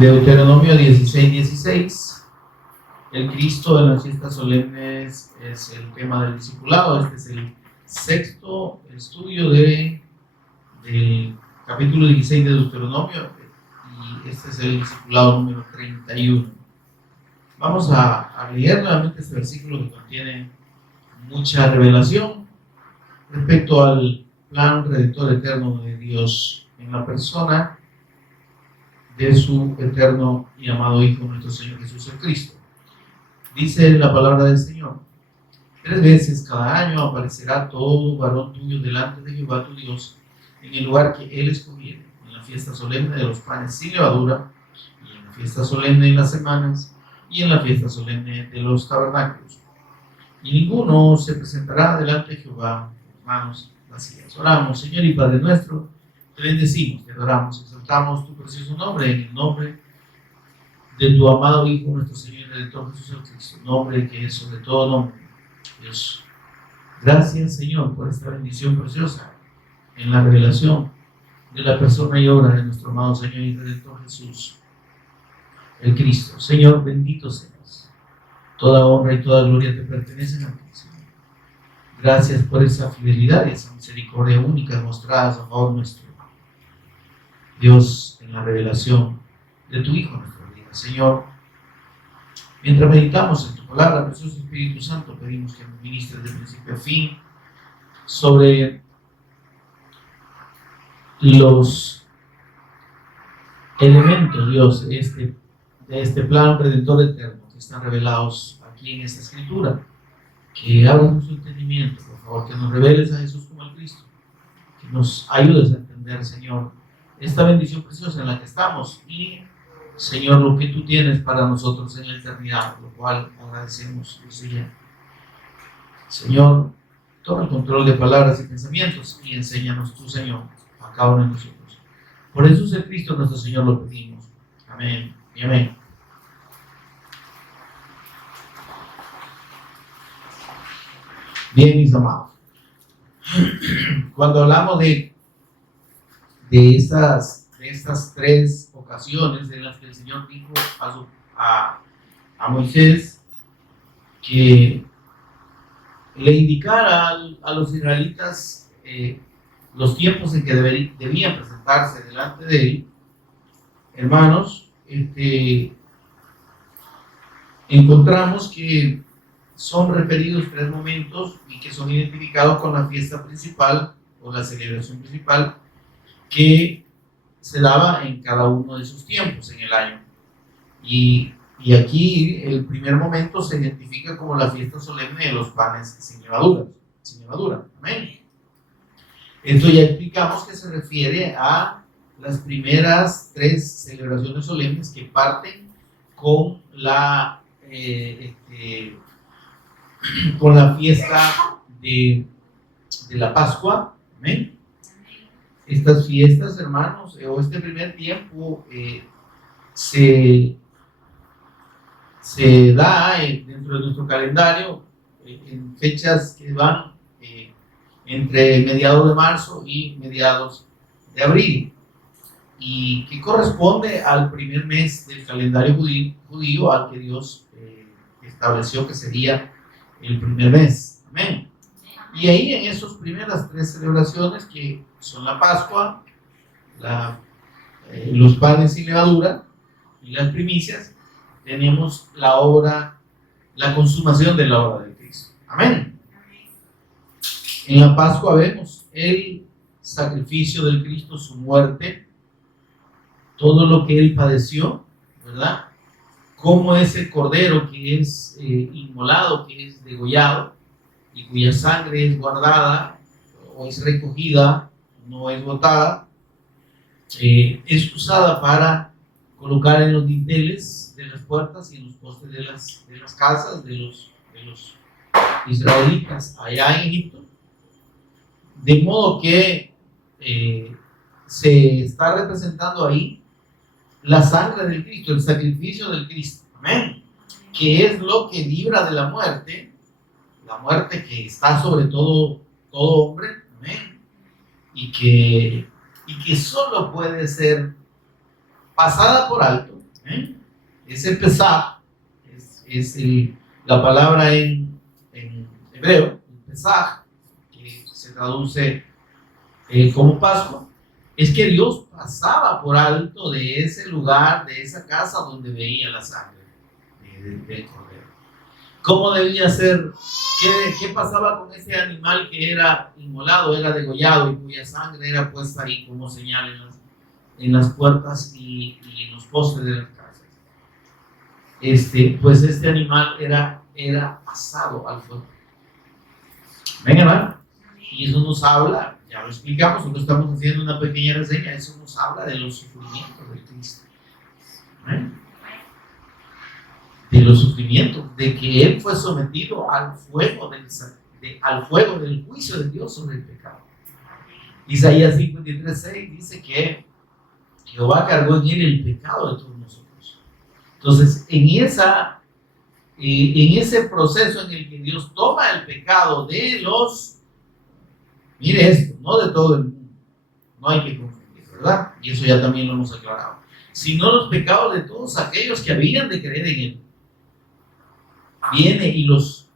Deuteronomio 16:16. El Cristo de las fiestas solemnes es el tema del discipulado. Este es el sexto estudio del capítulo 16 de Deuteronomio y este es el discipulado número 31. Vamos a leer nuevamente este versículo que contiene mucha revelación respecto al plan redentor eterno de Dios en la persona de su eterno y amado Hijo, nuestro Señor Jesús el Cristo. Dice la palabra del Señor: 3 veces cada año aparecerá todo varón tuyo delante de Jehová tu Dios en el lugar que Él escogiere, en la fiesta solemne de los panes sin levadura, y en la fiesta solemne de las semanas, y en la fiesta solemne de los tabernáculos. Y ninguno se presentará delante de Jehová con manos vacías. Oramos. Señor y Padre nuestro, te bendecimos, te adoramos, exaltamos tu precioso nombre en el nombre de tu amado Hijo, nuestro Señor y Redentor Jesús el Cristo, nombre que es sobre todo nombre. Dios, gracias, Señor, por esta bendición preciosa en la revelación de la persona y obra de nuestro amado Señor y Redentor Jesús el Cristo. Señor, bendito seas. Toda honra y toda gloria te pertenecen a ti, Señor. Gracias por esa fidelidad y esa misericordia única mostradas a favor nuestro. Dios, en la revelación de tu Hijo, nuestra vida. Señor, mientras meditamos en tu palabra, precioso Espíritu Santo, pedimos que nos ministres de principio a fin sobre los elementos, Dios, de este plan redentor eterno que están revelados aquí en esta escritura. Que abras nuestro entendimiento, por favor, que nos reveles a Jesús como el Cristo, que nos ayudes a entender, Señor, esta bendición preciosa en la que estamos y, Señor, lo que tú tienes para nosotros en la eternidad, lo cual agradecemos, Señor, toma el control de palabras y pensamientos y enséñanos tú, Señor, a cada uno de nosotros. Por Jesús el Cristo, nuestro Señor, lo pedimos. Amén y amén. Bien, mis amados, cuando hablamos de estas 3 ocasiones en las que el Señor dijo a Moisés que le indicara a los israelitas los tiempos en que debían presentarse delante de él, hermanos, encontramos que son referidos 3 momentos y que son identificados con la fiesta principal o la celebración principal que se daba en cada uno de sus tiempos en el año. Y aquí el primer momento se identifica como la fiesta solemne de los panes sin levadura. Amén. Esto ya explicamos que se refiere a las primeras 3 celebraciones solemnes que parten con la fiesta de la Pascua. Amén. Estas fiestas, hermanos, o este primer tiempo se da dentro de nuestro calendario en fechas que van entre mediados de marzo y mediados de abril, y que corresponde al primer mes del calendario judío al que Dios estableció que sería el primer mes. Amén. Y ahí en esas primeras 3 celebraciones, que son la Pascua, los panes sin levadura y las primicias, tenemos la consumación de la obra de Cristo. Amén. En la Pascua vemos el sacrificio del Cristo, su muerte, todo lo que Él padeció, ¿verdad? Como ese cordero que es inmolado, que es degollado, y cuya sangre es guardada o es recogida, no es botada, es usada para colocar en los dinteles de las puertas y en los postes de las casas de los israelitas allá en Egipto, de modo que se está representando ahí la sangre del Cristo, el sacrificio del Cristo. Amén. Que es lo que libra de la muerte que está sobre todo hombre. Amén. Y que solo puede ser pasada por alto ¿Eh? Ese Pesaj es la palabra en hebreo, Pesaj, que se traduce como Pascua, es que Dios pasaba por alto de ese lugar, de esa casa donde veía la sangre del cordero. ¿Cómo debía ser? ¿Qué pasaba con ese animal que era inmolado, era degollado y cuya sangre era puesta ahí como señal en las puertas y en los postes de las casas? Pues este animal era asado al fuego. ¿Ven, hermano? Y eso nos habla, ya lo explicamos, nosotros estamos haciendo una pequeña reseña, eso nos habla de los sufrimientos de Cristo. ¿Ven? De los sufrimientos, de que Él fue sometido al fuego del juicio de Dios sobre el pecado. Isaías 53:6 dice que Jehová cargó en Él el pecado de todos nosotros. Entonces, en ese proceso en el que Dios toma el pecado de mire esto, no de todo el mundo, no hay que confundir, ¿verdad? Y eso ya también lo hemos aclarado, sino los pecados de todos aquellos que habían de creer en Él. Viene y los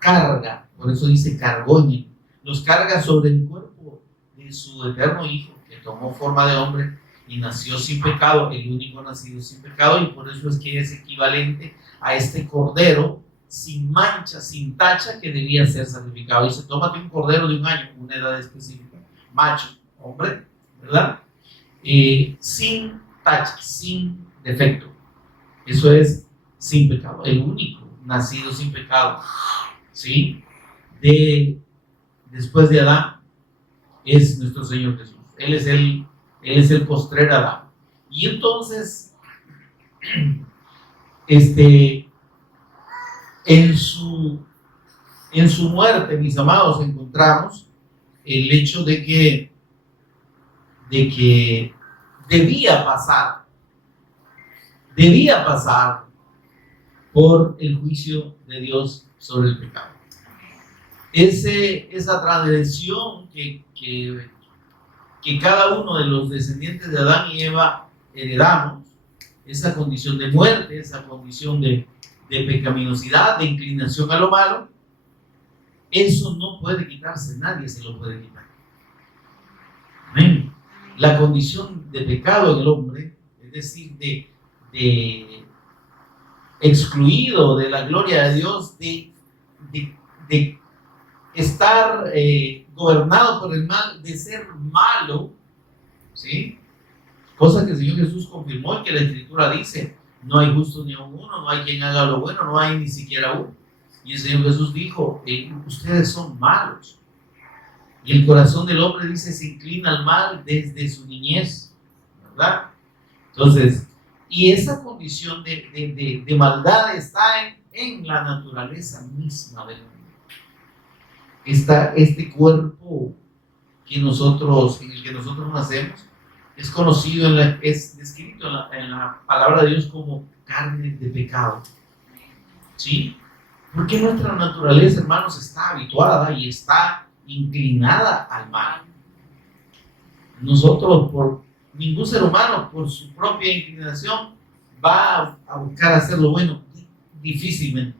carga, por eso dice cargó en Él, los carga sobre el cuerpo de su eterno Hijo, que tomó forma de hombre y nació sin pecado, el único nacido sin pecado, y por eso es que es equivalente a este cordero sin mancha, sin tacha, que debía ser sacrificado. Dice, tómate un cordero de un año, una edad específica, macho, hombre, ¿verdad? Sin tacha, sin defecto. Eso es sin pecado, el único nacido sin pecado, ¿sí? Después de Adán es nuestro Señor Jesús. Él es el postrer Adán. Y entonces, en su muerte, mis amados, encontramos el hecho de que debía pasar por el juicio de Dios sobre el pecado. Esa transgresión que cada uno de los descendientes de Adán y Eva heredamos, esa condición de muerte, esa condición de pecaminosidad, de inclinación a lo malo, eso no puede quitarse, nadie se lo puede quitar. Amén. La condición de pecado en el hombre, es decir, de excluido de la gloria de Dios, de estar gobernado por el mal, de ser malo, ¿sí? Cosa que el Señor Jesús confirmó y que la Escritura dice, no hay justo ni aun uno, no hay quien haga lo bueno, no hay ni siquiera uno. Y el Señor Jesús dijo, ustedes son malos. Y el corazón del hombre, dice, se inclina al mal desde su niñez, ¿verdad? Entonces, y esa condición de maldad está en la naturaleza misma del hombre. Este cuerpo en el que nosotros nacemos, es conocido, es descrito en la palabra de Dios como carne de pecado. ¿Sí? Porque nuestra naturaleza, hermanos, está habituada y está inclinada al mal. Ningún ser humano, por su propia inclinación, va a buscar hacer lo bueno, difícilmente.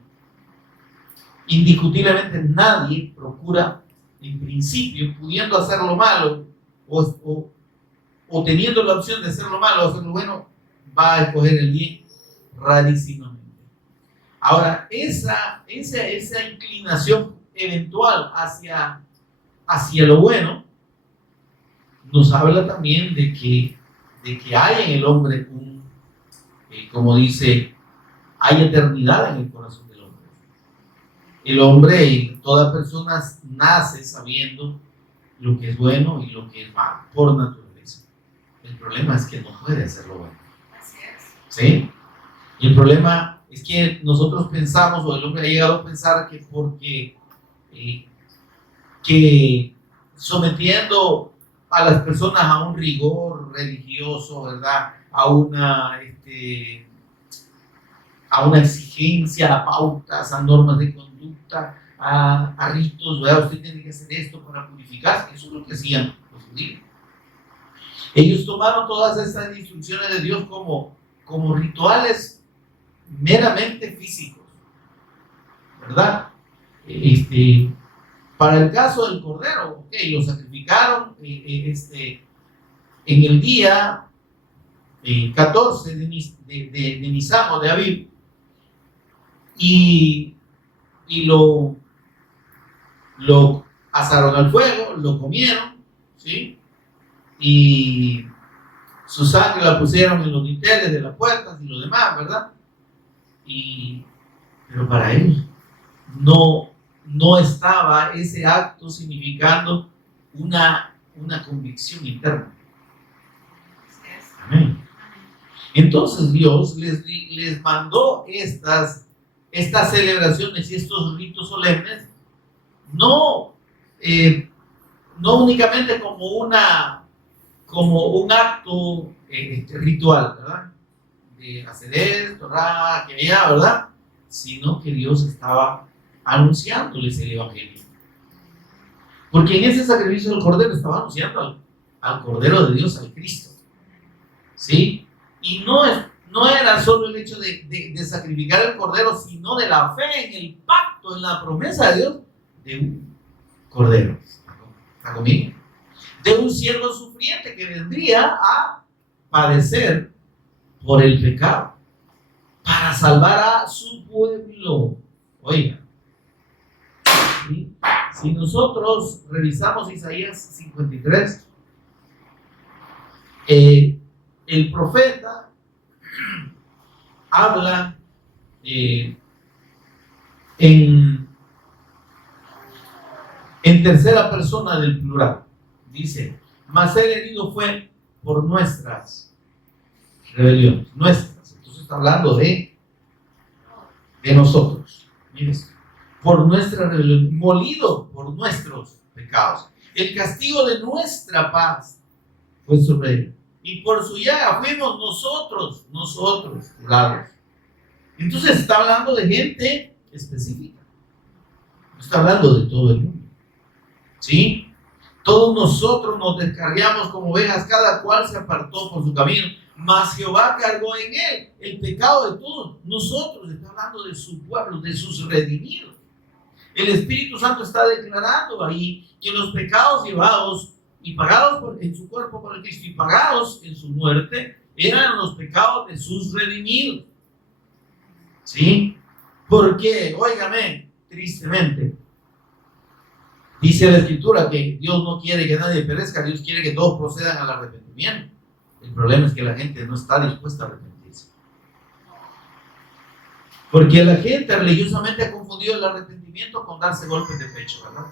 Indiscutiblemente nadie procura, en principio, pudiendo hacer lo malo o teniendo la opción de hacer lo malo o hacer lo bueno, va a escoger el bien rarísimamente. Ahora, esa inclinación eventual hacia lo bueno nos habla también de que hay en el hombre como dice, hay eternidad en el corazón del hombre. El hombre y toda persona nace sabiendo lo que es bueno y lo que es malo, por naturaleza. El problema es que no puede hacer lo bueno. Así es. ¿Sí? Y el problema es que nosotros pensamos, o el hombre ha llegado a pensar que porque que sometiendo a las personas a un rigor religioso, ¿verdad? A una exigencia, a pautas, a normas de conducta, a ritos, ¿verdad? Usted tiene que hacer esto para purificarse. Eso es lo que hacían los judíos. Ellos tomaron todas estas instrucciones de Dios como como rituales meramente físicos, ¿verdad? Para el caso del cordero, okay, lo sacrificaron en el día 14 de Nisan o de Aviv, y lo asaron al fuego, lo comieron, ¿sí? Y su sangre la pusieron en los dinteles de las puertas y lo demás, ¿verdad? Pero para ellos no estaba ese acto significando una convicción interna. Amén. Entonces Dios les mandó estas celebraciones y estos ritos solemnes, no únicamente como un acto ritual, ¿verdad? De hacer esto, aquella, ¿verdad? Sino que Dios estaba anunciándoles el evangelio. Porque en ese sacrificio del cordero estaba anunciando al Cordero de Dios, al Cristo. ¿Sí? Y no era solo el hecho de sacrificar el cordero, sino de la fe en el pacto, en la promesa de Dios de un cordero. ¿Está conmigo? De un siervo sufriente que vendría a padecer por el pecado para salvar a su pueblo. Oiga, ¿sí? Si nosotros revisamos Isaías 53, el profeta habla en tercera persona del plural. Dice, mas el herido fue por nuestras rebeliones, nuestras. Entonces está hablando de nosotros. Miren, por nuestra rebelión, molido por nuestros pecados. El castigo de nuestra paz fue sobre él, y por su llaga fuimos nosotros curados. Entonces está hablando de gente específica, no está hablando de todo el mundo. ¿Sí? Todos nosotros nos descarriamos como ovejas, cada cual se apartó por su camino, mas Jehová cargó en él el pecado de todos nosotros. Está hablando de su pueblo, de sus redimidos. El Espíritu Santo está declarando ahí que los pecados llevados y pagados en su cuerpo por el Cristo y pagados en su muerte eran los pecados de sus redimidos. ¿Sí? Porque, óigame, tristemente, dice la Escritura que Dios no quiere que nadie perezca, Dios quiere que todos procedan al arrepentimiento. El problema es que la gente no está dispuesta a arrepentirse. Porque la gente religiosamente ha confundido el arrepentimiento con darse golpes de pecho, ¿verdad?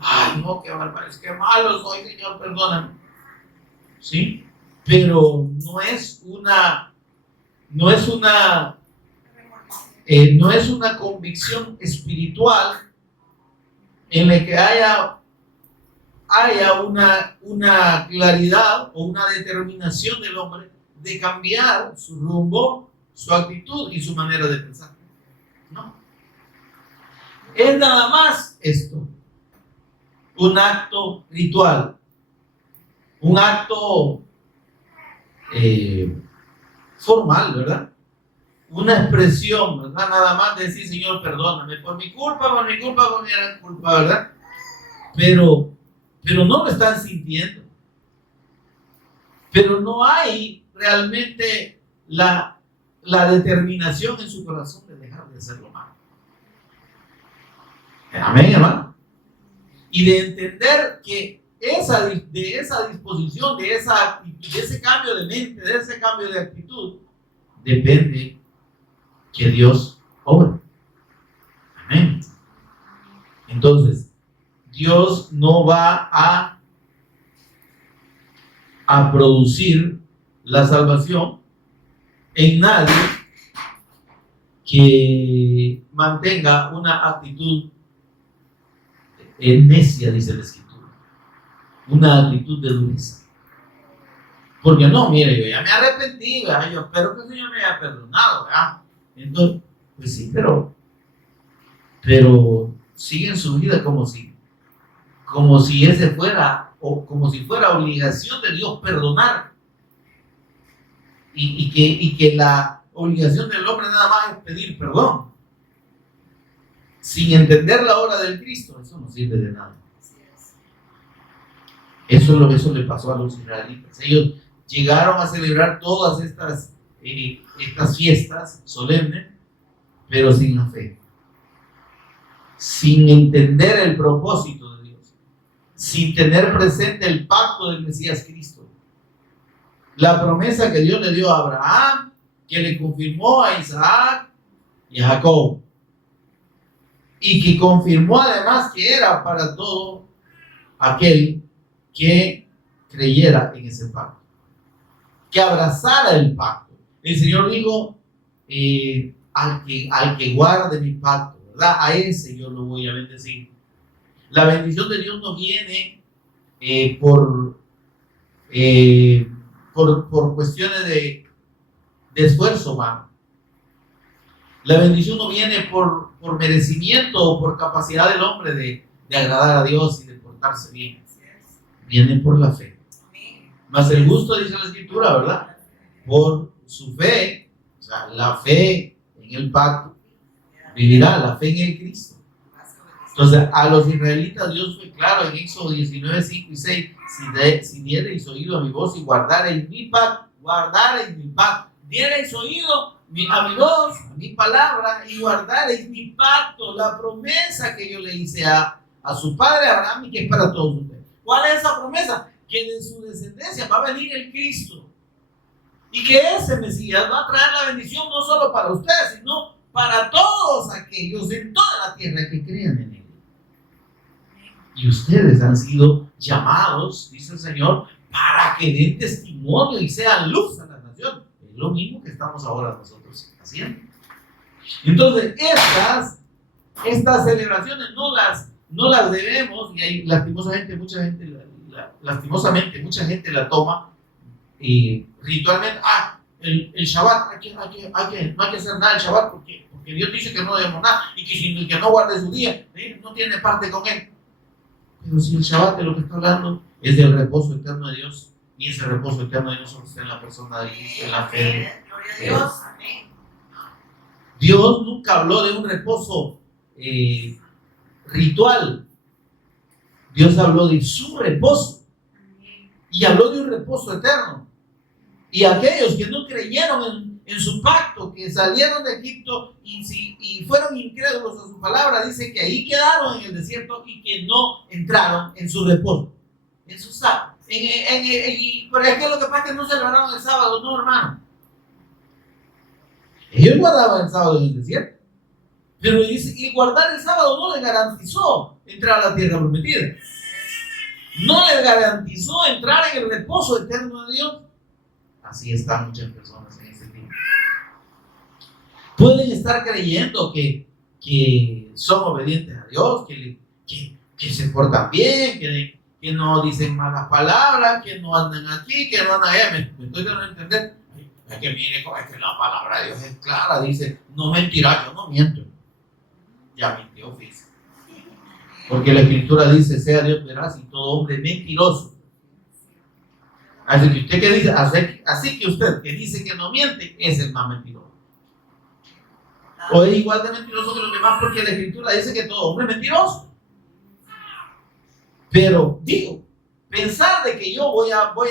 Ay, no, qué bárbaro, qué malo soy, Señor, perdóname. ¿Sí? Pero no es una convicción espiritual en la que haya una claridad o una determinación del hombre de cambiar su rumbo, su actitud y su manera de pensar. No. Es nada más esto. Un acto ritual. Un acto formal, ¿verdad? Una expresión, ¿verdad? Nada más decir, Señor, perdóname por mi culpa, por mi gran culpa, ¿verdad? Pero no lo están sintiendo. Pero no hay realmente la determinación en su corazón de dejar de hacer lo malo. Amén, hermano. Y de entender que de esa disposición, de ese cambio de mente, de ese cambio de actitud, depende que Dios obra. Amén. Entonces, Dios no va a producir la salvación en nadie que mantenga una actitud necia, dice la Escritura, una actitud de dureza. Porque no, mire, yo ya me arrepentí, ¿verdad? Yo espero que el Señor me haya perdonado, ¿verdad? Entonces, pues sí, pero siguen su vida como si ese fuera, o como si fuera obligación de Dios perdonar. y que la obligación del hombre nada más es pedir perdón, sin entender la obra del Cristo, eso no sirve de nada. Eso le pasó a los israelitas. Ellos llegaron a celebrar todas estas fiestas solemnes, pero sin la fe, sin entender el propósito de Dios, sin tener presente el pacto del Mesías Cristo, la promesa que Dios le dio a Abraham, que le confirmó a Isaac y a Jacob, y que confirmó además que era para todo aquel que creyera en ese pacto, que abrazara el pacto. El Señor dijo, al que guarde mi pacto, ¿verdad? A ese yo lo voy a bendecir. La bendición de Dios no viene por cuestiones de esfuerzo humano. La bendición no viene por merecimiento o por capacidad del hombre de agradar a Dios y de portarse bien. Viene por la fe. Mas el justo, dice la Escritura, ¿verdad? Por su fe, o sea, la fe en el pacto, vivirá, la fe en el Cristo. Entonces, a los israelitas Dios fue claro en Éxodo 19, 5 y 6, si diereis oído a mi voz y guardareis mi pacto, diereis oído a mi voz, a mi palabra, y guardareis mi pacto, la promesa que yo le hice a su padre Abraham y que es para todos ustedes. ¿Cuál es esa promesa? Que de su descendencia va a venir el Cristo y que ese Mesías va a traer la bendición no solo para ustedes, sino para todos aquellos en toda la tierra que crean en él. Y ustedes han sido llamados, dice el Señor, para que den testimonio y sean luz a la nación. Es lo mismo que estamos ahora nosotros haciendo. Entonces, estas celebraciones no las debemos, y hay lastimosamente mucha gente la toma ritualmente. El Shabbat, no hay que hacer nada el Shabbat porque Dios dice que no debemos nada y que si el que no guarde su día no tiene parte con él. Pero si el Shabbat de lo que está hablando es del reposo eterno de Dios, y ese reposo eterno de Dios solo está en la persona de Cristo, en la fe. Gloria a Dios. Amén. Dios nunca habló de un reposo ritual. Dios habló de su reposo y habló de un reposo eterno. Y aquellos que no creyeron en su pacto, que salieron de Egipto y fueron incrédulos a su palabra, dice que ahí quedaron en el desierto y que no entraron en su reposo, en su sábado. Por ejemplo, lo que pasa es que no celebraron el sábado, no, hermano. Ellos guardaban el sábado en el desierto, pero dice, y guardar el sábado no les garantizó entrar a la tierra prometida. No les garantizó entrar en el reposo eterno de Dios. Así están muchas personas en este tiempo. Pueden estar creyendo que son obedientes a Dios, que se portan bien, que no dicen malas palabras, que no andan aquí, que no andan allá. Me estoy dando a entender. Es que mire, es que la palabra de Dios es clara, dice, no mentirás, yo no miento. Ya mintió, fíjese. Porque la Escritura dice, sea Dios veraz y todo hombre mentiroso. Así que usted que dice, así que usted que dice que no miente, es el más mentiroso. O es igual de mentiroso que los demás, porque la Escritura dice que todo hombre es mentiroso. Pero digo, pensar de que yo voy a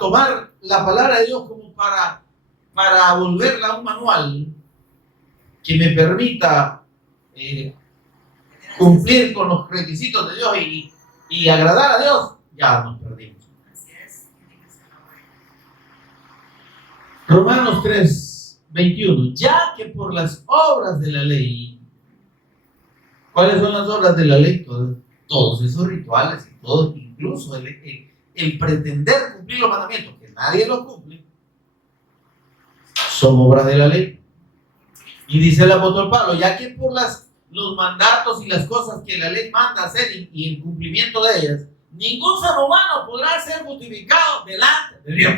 tomar la palabra de Dios como para volverla un manual que me permita cumplir con los requisitos de Dios y agradar a Dios, ya nos perdimos. Romanos 3:21. Ya que por las obras de la ley, ¿cuáles son las obras de la ley? Todos esos rituales y todo, incluso el pretender cumplir los mandamientos, que nadie los cumple, son obras de la ley. Y dice el apóstol Pablo, ya que por los mandatos y las cosas que la ley manda hacer y el cumplimiento de ellas, ningún ser humano podrá ser justificado delante de Dios.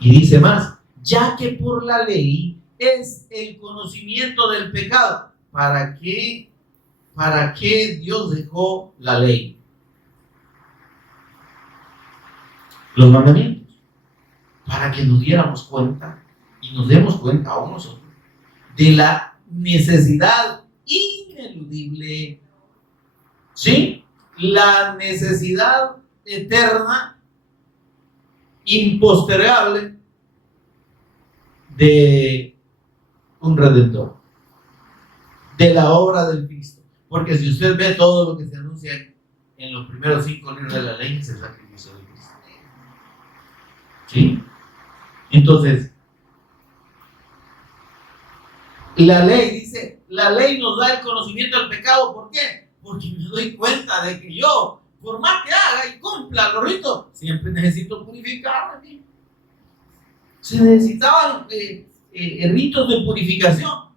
Y dice más, ya que por la ley es el conocimiento del pecado. ¿Para qué Dios dejó la ley? los mandamientos, para que nos diéramos cuenta y nos demos cuenta aún nosotros de la necesidad ineludible, ¿sí? La necesidad eterna, impostergable de un redentor, de la obra del Cristo. Porque si usted ve todo lo que se anuncia en los primeros 5 libros de la ley, es el sacrificio de Cristo. ¿Sí? Entonces, la ley dice, la ley nos da el conocimiento del pecado. ¿Por qué? Porque me doy cuenta de que yo, por más que haga y cumpla los ritos, siempre necesito purificarme. Se necesitaban ritos de purificación.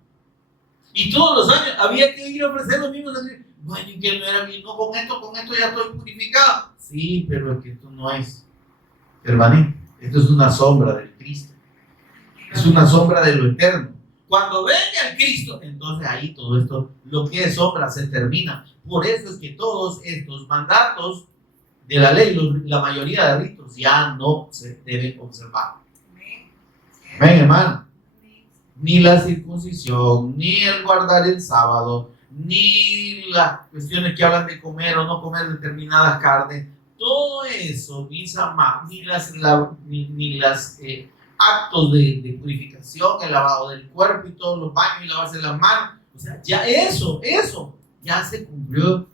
Y todos los años había que ir a ofrecer los mismos sacrificios. Bueno, y que no era bien, no, con esto ya estoy purificado. Sí, pero es que esto no es permanente. Esto es una sombra del Cristo. Es una sombra de lo eterno. Cuando venga el Cristo, entonces ahí todo esto, lo que es sombra, se termina. Por eso es que todos estos mandatos de la ley, la mayoría de ritos ya no se deben observar. Amén, hermano. Ni la circuncisión, ni el guardar el sábado, ni las cuestiones que hablan de comer o no comer determinadas carnes, todo eso, ni las actos de purificación, el lavado del cuerpo y todos los baños y lavarse las manos, o sea, ya eso ya se cumplió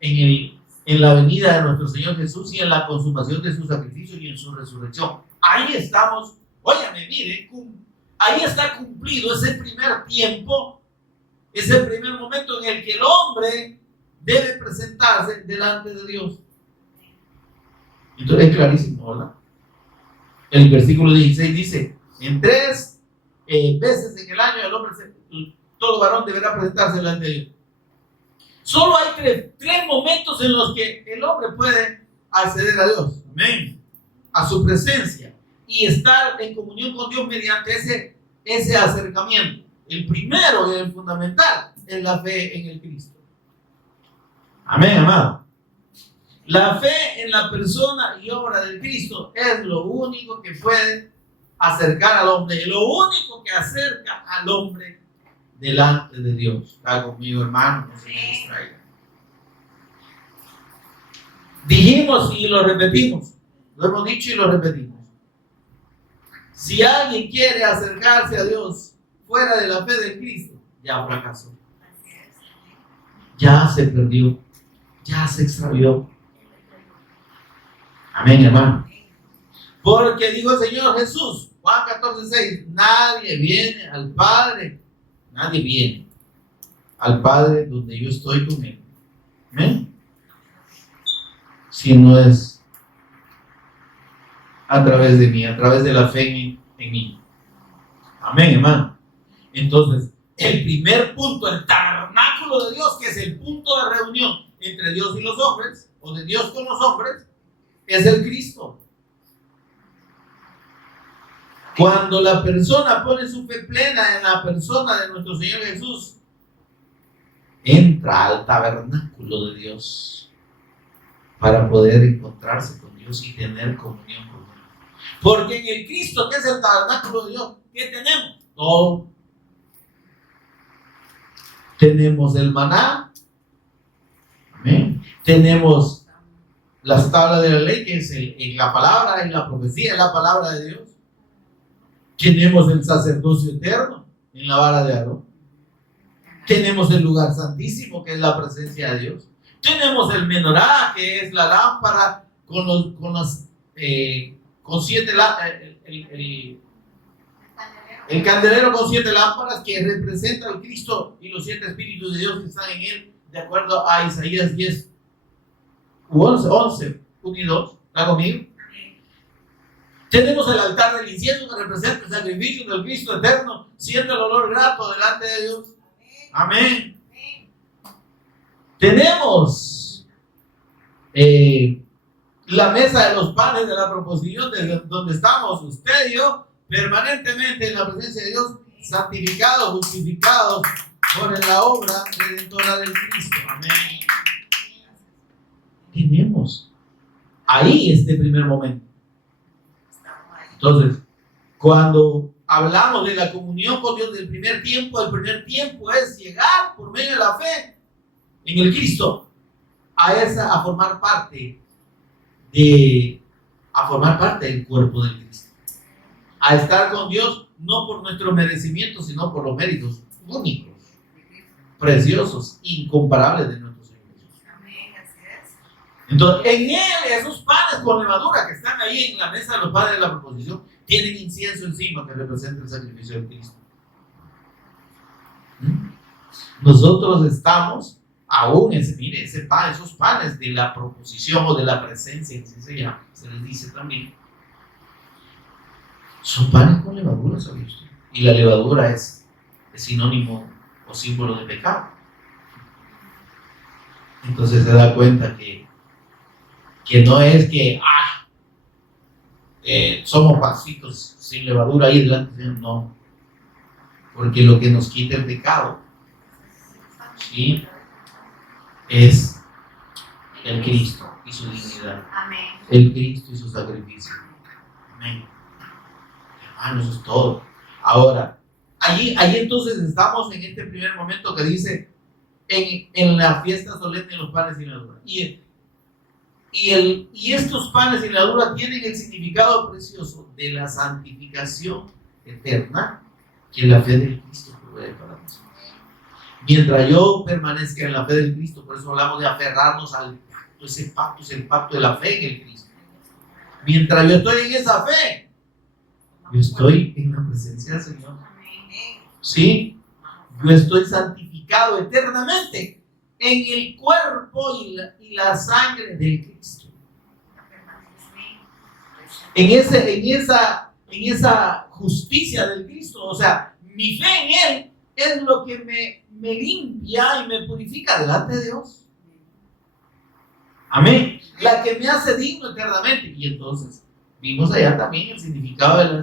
en la venida de nuestro Señor Jesús y en la consumación de su sacrificio y en su resurrección. Ahí estamos, óyame, miren, ahí está cumplido ese primer tiempo, ese primer momento en el que el hombre debe presentarse delante de Dios. Entonces es clarísimo, ¿verdad? El versículo 16 dice, en 3 veces en el año el hombre, todo varón deberá presentarse delante de Dios. Solo hay tres momentos en los que el hombre puede acceder a Dios, amén, a su presencia y estar en comunión con Dios mediante ese acercamiento. El primero y el fundamental es la fe en el Cristo. Amén, amado. La fe en la persona y obra del Cristo es lo único que puede acercar al hombre, lo único que acerca al hombre delante de Dios. Está conmigo, hermano, no se me distraiga. Dijimos y lo repetimos, lo hemos dicho y lo repetimos. Si alguien quiere acercarse a Dios fuera de la fe de Cristo, ya fracasó. Ya se perdió, ya se extravió. Amén, hermano. Porque dijo el Señor Jesús, Juan 14:6, nadie viene al Padre donde yo estoy con Él. Amén. Si no es a través de mí, a través de la fe en mí. Amén, hermano. Entonces, el primer punto, el tabernáculo de Dios, que es el punto de reunión entre Dios y los hombres, o de Dios con los hombres, es el Cristo. Cuando la persona pone su fe plena en la persona de nuestro Señor Jesús, entra al tabernáculo de Dios para poder encontrarse con Dios y tener comunión con Él. Porque en el Cristo, que es el tabernáculo de Dios, ¿qué tenemos? Todo. Tenemos el maná. Amén. Tenemos las tablas de la ley, que es la palabra y la profecía, es la palabra de Dios. Tenemos el sacerdocio eterno en la vara de Aarón. Tenemos el lugar santísimo, que es la presencia de Dios. Tenemos el menorá, que es la lámpara con 7 lámparas, el candelero con 7 lámparas, que representa al Cristo y los 7 espíritus de Dios que están en él, de acuerdo a Isaías 10 u 11, 1 y 2. ¿Está conmigo? Tenemos el altar del incienso, que representa el sacrificio del Cristo eterno, siendo el olor grato delante de Dios. Amén. Tenemos la mesa de los panes de la proposición, donde estamos usted y yo permanentemente en la presencia de Dios, santificados, justificados por la obra redentora del Cristo. Amén. Tenemos ahí este primer momento. Entonces, cuando hablamos de la comunión con Dios del primer tiempo, el primer tiempo es llegar por medio de la fe en el Cristo a formar parte del cuerpo del Cristo, a estar con Dios no por nuestros merecimientos, sino por los méritos únicos, preciosos, incomparables de nuestro Señor Jesús. Entonces, en Él, esos panes con levadura que están ahí en la mesa de los padres de la proposición, tienen incienso encima que representa el sacrificio de Cristo. Nosotros estamos aún, mire, esos panes de la proposición o de la presencia, así se llama, se les dice también, son panes con levadura, ¿sabe usted? Y la levadura es sinónimo o símbolo de pecado. Entonces se da cuenta que no es que somos pancitos sin levadura ahí delante, no, porque lo que nos quita el pecado, ¿sí?, es el Cristo y su dignidad. Amén. El Cristo y su sacrificio. Amén. Hermano, eso es todo. Ahora, allí entonces estamos en este primer momento que dice en la fiesta solemne de los panes sin levadura. Y estos panes sin levadura tienen el significado precioso de la santificación eterna que la fe del Cristo provee para nosotros. Mientras yo permanezca en la fe del Cristo, por eso hablamos de aferrarnos al pacto. Ese pacto es el pacto de la fe en el Cristo. Mientras yo estoy en esa fe, yo estoy en la presencia del Señor. ¿Sí? Yo estoy santificado eternamente en el cuerpo y la sangre del Cristo. En esa justicia del Cristo, o sea, mi fe en Él es lo que me limpia y me purifica delante de Dios. Amén. La que me hace digno eternamente. Y entonces vimos allá también el significado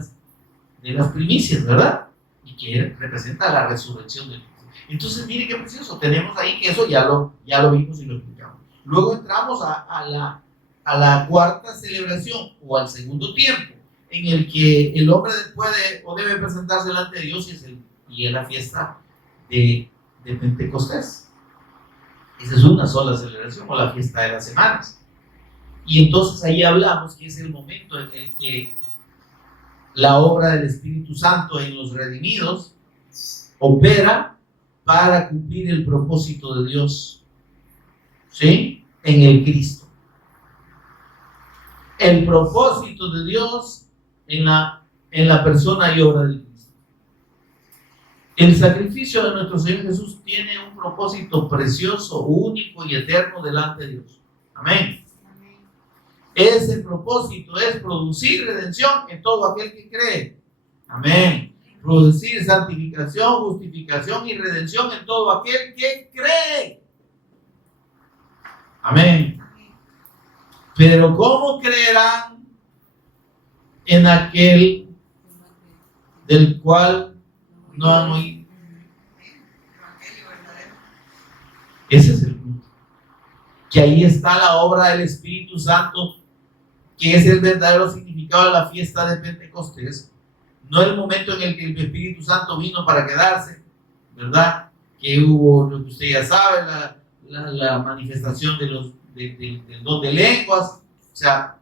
de las primicias, ¿verdad? Y que representa la resurrección de Cristo. Entonces, mire qué precioso. Tenemos ahí que eso ya lo vimos y lo explicamos. Luego entramos a la cuarta celebración o al segundo tiempo, en el que el hombre puede o debe presentarse delante de Dios y es la fiesta de Pentecostés. Esa es una sola celebración, o la fiesta de las semanas. Y entonces ahí hablamos que es el momento en el que la obra del Espíritu Santo en los redimidos opera para cumplir el propósito de Dios, ¿sí?, en el Cristo. El propósito de Dios en la persona y obra del Cristo. El sacrificio de nuestro Señor Jesús tiene un propósito precioso, único y eterno delante de Dios. Amén. Ese propósito es producir redención en todo aquel que cree. Amén. Producir santificación, justificación y redención en todo aquel que cree. Amén. Pero ¿cómo creerán en aquel del cual no han oído? Ese es el punto. Que ahí está la obra del Espíritu Santo, que es el verdadero significado de la fiesta de Pentecostés. No el momento en el que el Espíritu Santo vino para quedarse, ¿verdad? Que hubo, lo que usted ya sabe, la manifestación del don de lenguas. O sea,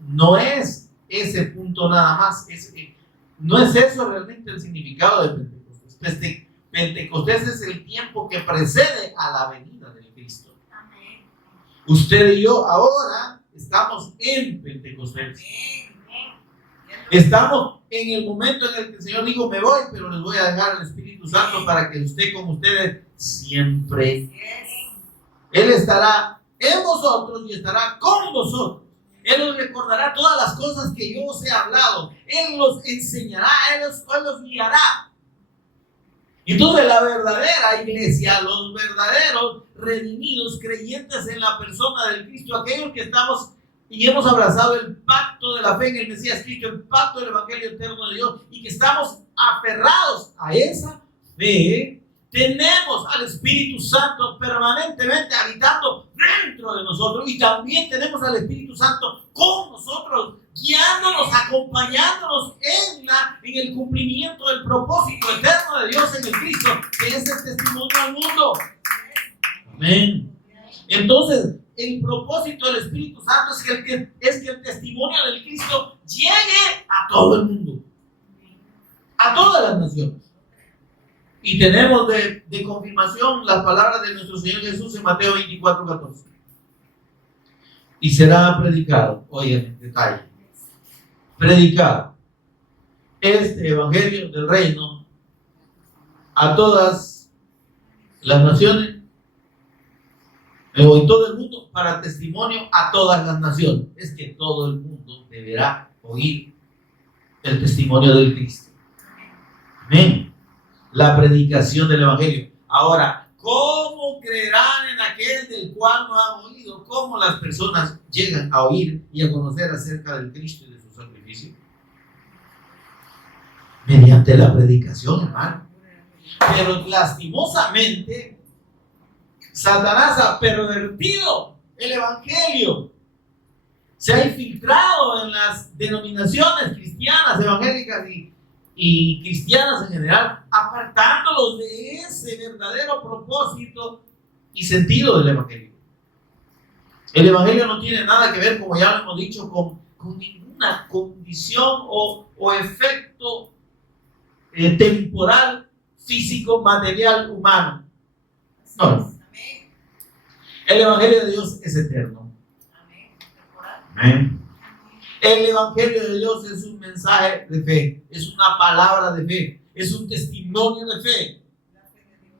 no es ese punto nada más. No es eso realmente el significado de Pentecostés. Pentecostés es el tiempo que precede a la venida del Cristo. Amén. Usted y yo ahora estamos en Pentecostés. Estamos en el momento en el que el Señor dijo: me voy, pero les voy a dejar el Espíritu Santo para que esté con ustedes siempre. Él estará en vosotros y estará con vosotros. Él os recordará todas las cosas que yo os he hablado. Él los enseñará, Él los guiará. Entonces la verdadera iglesia, los verdaderos redimidos, creyentes en la persona del Cristo, aquellos que estamos y hemos abrazado el pacto de la fe en el Mesías Cristo, el pacto del Evangelio eterno de Dios, y que estamos aferrados a esa fe, tenemos al Espíritu Santo permanentemente habitando dentro de nosotros, y también tenemos al Espíritu Santo con nosotros, guiándonos, acompañándonos en el cumplimiento del propósito eterno de Dios en el Cristo, que es el testimonio al mundo. Amén. Entonces, el propósito del Espíritu Santo es que el testimonio del Cristo llegue a todo el mundo, a todas las naciones. Y tenemos de confirmación las palabras de nuestro Señor Jesús en Mateo 24:14. Y será predicado, oigan en detalle, predicado este evangelio del reino a todas las naciones, o en todo el mundo, para testimonio a todas las naciones. Es que todo el mundo deberá oír el testimonio del Cristo. Amén. La predicación del evangelio. Ahora, ¿cómo creerán en aquel del cual no han oído? ¿Cómo las personas llegan a oír y a conocer acerca del Cristo y de su sacrificio? Mediante la predicación, hermano. Pero lastimosamente, Satanás ha pervertido el evangelio. Se ha infiltrado en las denominaciones cristianas, evangélicas y cristianas en general, apartándolos de ese verdadero propósito y sentido del evangelio. El evangelio no tiene nada que ver, como ya lo hemos dicho, con ninguna condición o efecto temporal, físico, material, humano. No. El evangelio de Dios es eterno. Amén. El evangelio de Dios es un mensaje de fe, es una palabra de fe, es un testimonio de fe.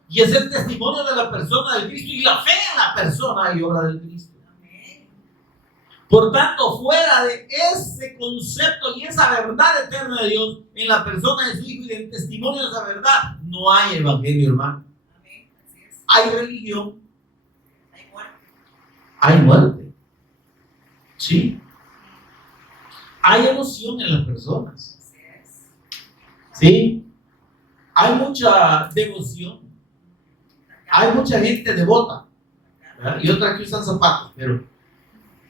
Y es el testimonio de la persona del Cristo y la fe en la persona y obra del Cristo. Por tanto, fuera de ese concepto y esa verdad eterna de Dios en la persona de su Hijo y del testimonio de esa verdad, no hay evangelio, hermano. Hay religión. Hay muerte. Sí. Hay emoción en las personas. Sí. Hay mucha devoción. Hay mucha gente devota, ¿verdad? Y otras que usan zapatos, pero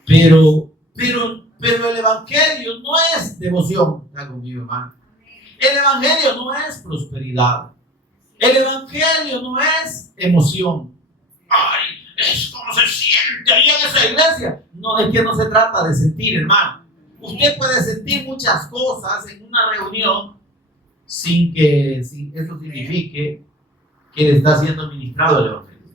el evangelio no es devoción. Está conmigo, hermano. El evangelio no es prosperidad. El evangelio no es emoción. Ay, es como se siente ahí en esa iglesia. No, es que no se trata de sentir, hermano. Usted puede sentir muchas cosas en una reunión sin que eso signifique que le está siendo ministrado el evangelio.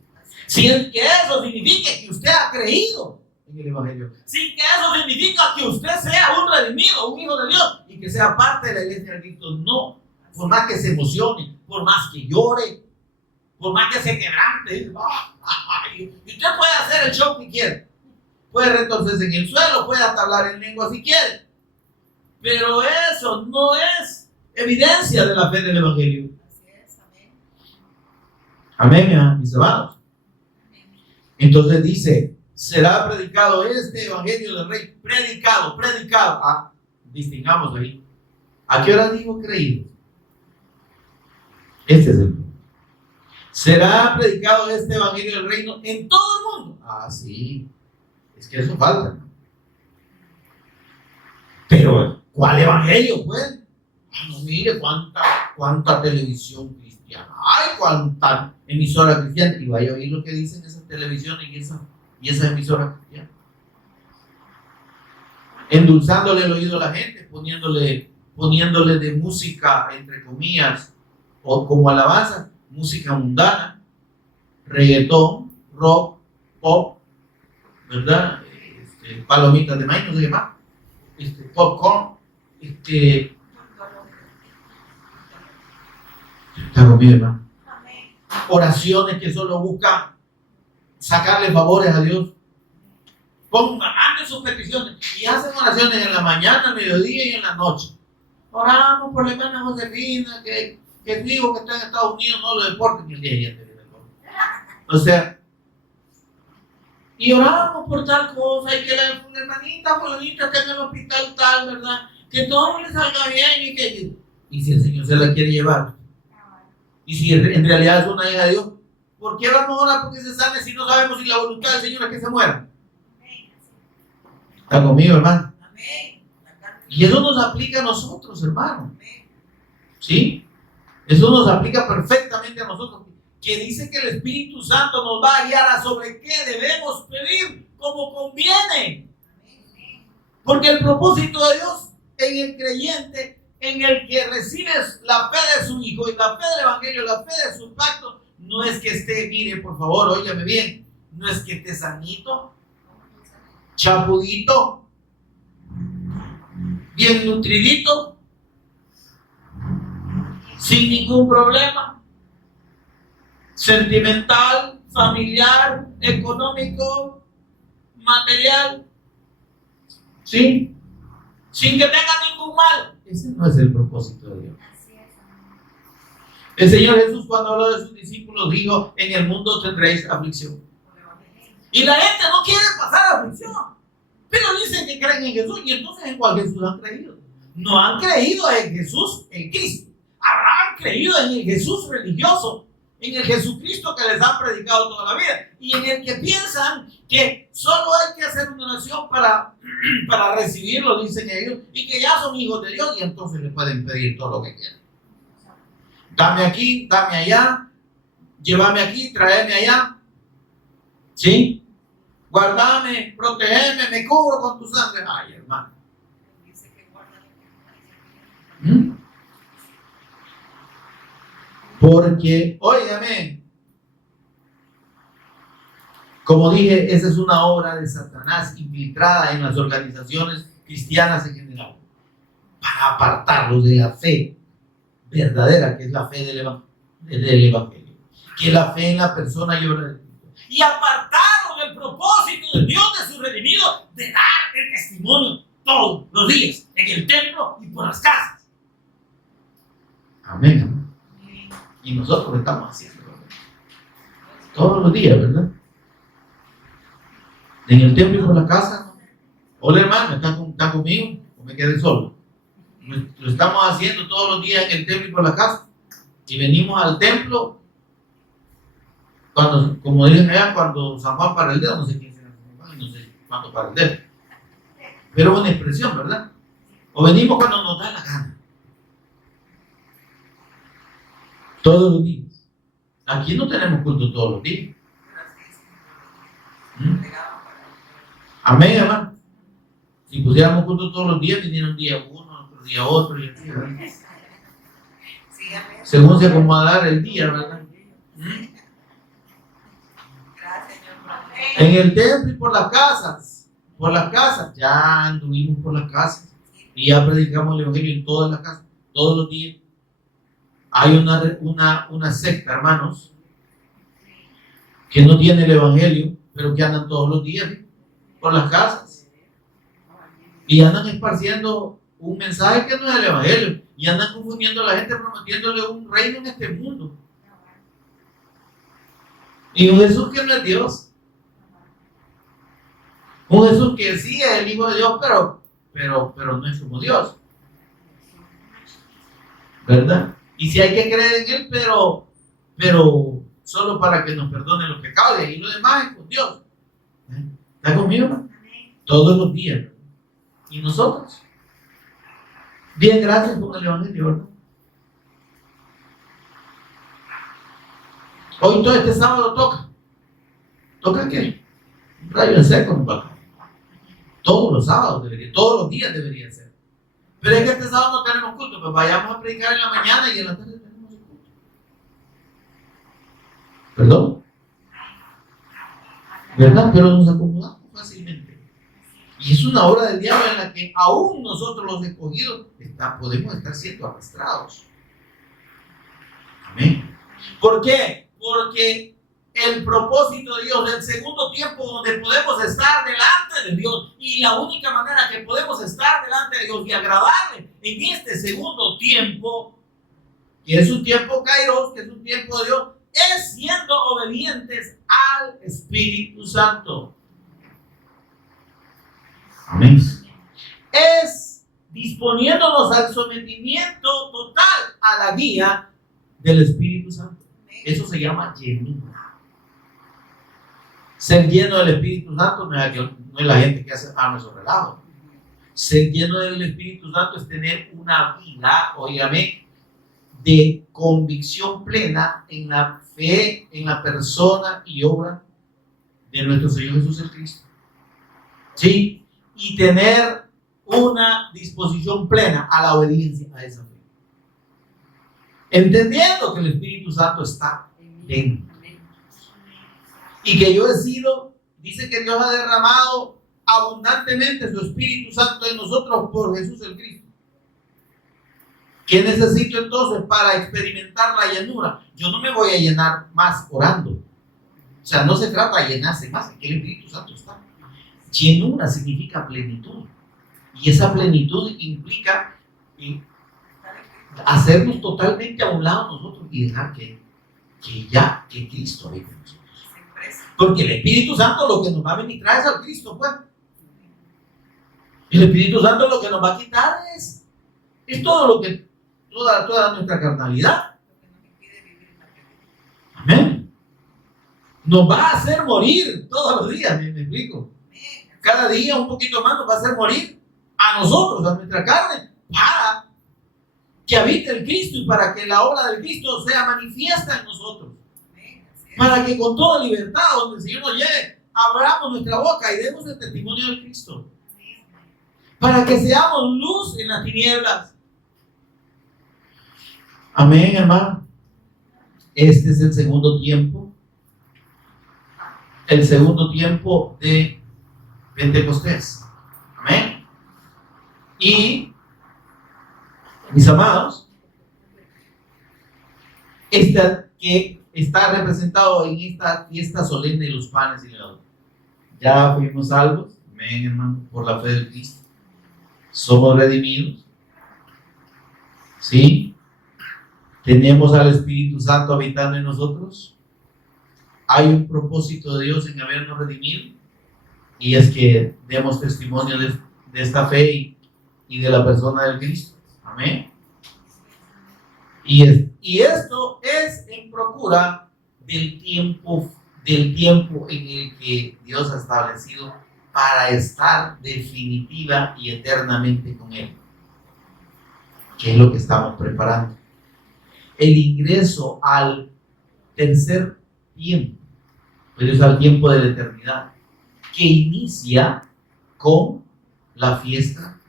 Sin que eso signifique que usted ha creído en el evangelio. Sin que eso signifique que usted sea un redimido, un hijo de Dios y que sea parte de la iglesia de Cristo. No. Por más que se emocione, por más que llore, por más que se quebrante, y usted puede hacer el show que quiera. Puede retorcerse en el suelo, puede hasta hablar en lengua si quiere. Pero eso no es evidencia de la fe del evangelio. Así es, amén. Amén, mis hermanos. Entonces dice, será predicado este evangelio del rey. Predicado. Distingamos ahí. ¿A qué hora dijo creído? Este es el punto. Será predicado este evangelio del reino en todo el mundo. Ah, sí. Es que eso falta. Pero, ¿cuál evangelio, pues? No, mire cuánta televisión cristiana hay, cuánta emisora cristiana. Y vaya a oír lo que dicen esas televisiones y esa emisora cristiana. Endulzándole el oído a la gente, poniéndole de música, entre comillas, o como alabanza, música mundana, reggaetón, rock, pop, ¿verdad? Palomitas de maíz, no sé qué más, popcorn, está conmigo, hermano. Oraciones que solo buscan sacarle favores a Dios. Manden sus peticiones y hacen oraciones en la mañana, al mediodía y en la noche. Oramos por la hermana Josefina, que digo que está en Estados Unidos, no lo deporten ni el día de ayer. O sea, y oramos por tal cosa y que la hermanita fulanita esté en el hospital tal, ¿verdad? Que todo le salga bien y si el Señor se la quiere llevar. Y si en realidad es una hija de Dios, ¿por qué vamos a orar porque se sane si no sabemos si la voluntad del Señor es que se muera? ¿Está conmigo, hermano? Amén. Y eso nos aplica a nosotros, hermano. ¿Sí? Eso nos aplica perfectamente a nosotros. Que dice que el Espíritu Santo nos va a guiar a sobre qué debemos pedir como conviene. Porque el propósito de Dios en el creyente, en el que recibes la fe de su Hijo y la fe del Evangelio, la fe de su pacto, no es que esté, mire, por favor, óigame bien, no es que esté sanito, chapudito, bien nutridito, sin ningún problema, sentimental, familiar, económico, material, ¿sí? Sin que tenga ningún mal. Ese no es el propósito de Dios. El Señor Jesús, cuando habló de sus discípulos, dijo: en el mundo tendréis aflicción. Y la gente no quiere pasar aflicción, pero dicen que creen en Jesús. Y entonces, ¿en cuál Jesús han creído? No han creído en Jesús, en Cristo. Habrán creído en el Jesús religioso, en el Jesucristo que les han predicado toda la vida, y en el que piensan que solo hay que hacer una oración para recibirlo, dicen ellos, y que ya son hijos de Dios, y entonces le pueden pedir todo lo que quieran. Dame aquí, dame allá, llévame aquí, tráeme allá, ¿sí? Guárdame, protégeme, me cubro con tu sangre. Ay, hermano. Porque, óigame, como dije, esa es una obra de Satanás infiltrada en las organizaciones cristianas en general, para apartarlos de la fe verdadera, que es la fe del Evangelio, que es la fe en la persona y obra de Cristo, y apartarlos del propósito de Dios, de su redimido, de dar el testimonio todos los días, en el templo y por las casas. Amén, amén. Y nosotros estamos haciendo todos los días, ¿verdad? En el templo y por la casa. Hola, hermano, ¿está conmigo o me quedé solo? Lo estamos haciendo todos los días en el templo y por la casa. Y venimos al templo cuando, como dicen allá, cuando San Juan para el dedo, no sé quién será San Juan, no sé cuándo para el dedo. Pero es una expresión, ¿verdad? O venimos cuando nos da la gana. Todos los días. Aquí no tenemos culto todos los días. Amén, hermano. Si pusiéramos culto todos los días, viniera un día uno, otro día otro, y así, ¿verdad? Según se acomodara el día, ¿verdad? En el templo y por las casas, ya anduvimos por las casas y ya predicamos el Evangelio en todas las casas, todos los días. Hay una secta, hermanos, que no tiene el Evangelio, pero que andan todos los días por las casas y andan esparciendo un mensaje que no es el Evangelio y andan confundiendo a la gente, prometiéndole un reino en este mundo y un Jesús que no es Dios, un Jesús que sí es el Hijo de Dios, pero no es como Dios, ¿verdad? Y si hay que creer en Él, pero solo para que nos perdone los pecados, y lo demás es con Dios. ¿Está conmigo, no? Todos los días. ¿Y nosotros? Bien, gracias por el Evangelio, ¿verdad? Hoy todo este sábado toca. ¿Toca qué? Un rayo en seco, no pasa. Todos los sábados todos los días debería ser. Pero es que este sábado no tenemos culto, pues vayamos a predicar en la mañana y en la tarde tenemos el culto. ¿Perdón? ¿Verdad? Pero nos acomodamos fácilmente. Y es una obra del diablo en la que aún nosotros los escogidos podemos estar siendo arrastrados. Amén. ¿Por qué? Porque el propósito de Dios, el segundo tiempo donde podemos estar delante de Dios, y la única manera que podemos estar delante de Dios y agradarle en este segundo tiempo, que es un tiempo kairos, que es un tiempo de Dios, es siendo obedientes al Espíritu Santo. Amén. Es disponiéndonos al sometimiento total a la guía del Espíritu Santo. Eso se llama llenura. Ser lleno del Espíritu Santo no es la gente que hace esos relajos. Ser lleno del Espíritu Santo es tener una vida, óigame, de convicción plena en la fe, en la persona y obra de nuestro Señor Jesús el Cristo. ¿Sí? Y tener una disposición plena a la obediencia a esa fe. Entendiendo que el Espíritu Santo está dentro. Y que yo he sido, dice que Dios ha derramado abundantemente su Espíritu Santo en nosotros por Jesús el Cristo. ¿Qué necesito entonces para experimentar la llenura? Yo no me voy a llenar más orando. O sea, no se trata de llenarse más, que el Espíritu Santo está. Llenura significa plenitud. Y esa plenitud implica hacernos totalmente a un lado nosotros y dejar que Cristo vive en nosotros. Porque el Espíritu Santo lo que nos va a ministrar es al Cristo, pues. El Espíritu Santo lo que nos va a quitar es todo lo que, toda nuestra carnalidad. Amén. Nos va a hacer morir todos los días, me explico. Cada día un poquito más nos va a hacer morir a nosotros, a nuestra carne, para que habite el Cristo y para que la obra del Cristo sea manifiesta en nosotros. Para que con toda libertad, donde el Señor nos lleve, abramos nuestra boca y demos el testimonio del Cristo. Para que seamos luz en las tinieblas. Amén, hermano. Este es el segundo tiempo. El segundo tiempo de Pentecostés. Amén. Y, mis amados, que está representado en esta fiesta solemne de los panes y la agua. Ya fuimos salvos, amén, hermano, por la fe de Cristo. Somos redimidos. ¿Sí? Tenemos al Espíritu Santo habitando en nosotros. Hay un propósito de Dios en habernos redimido, y es que demos testimonio de esta fe y de la persona del Cristo. Amén. Y esto es en procura del tiempo en el que Dios ha establecido para estar definitiva y eternamente con Él. ¿Qué es lo que estamos preparando? El ingreso al tercer tiempo, pero es al tiempo de la eternidad, que inicia con la fiesta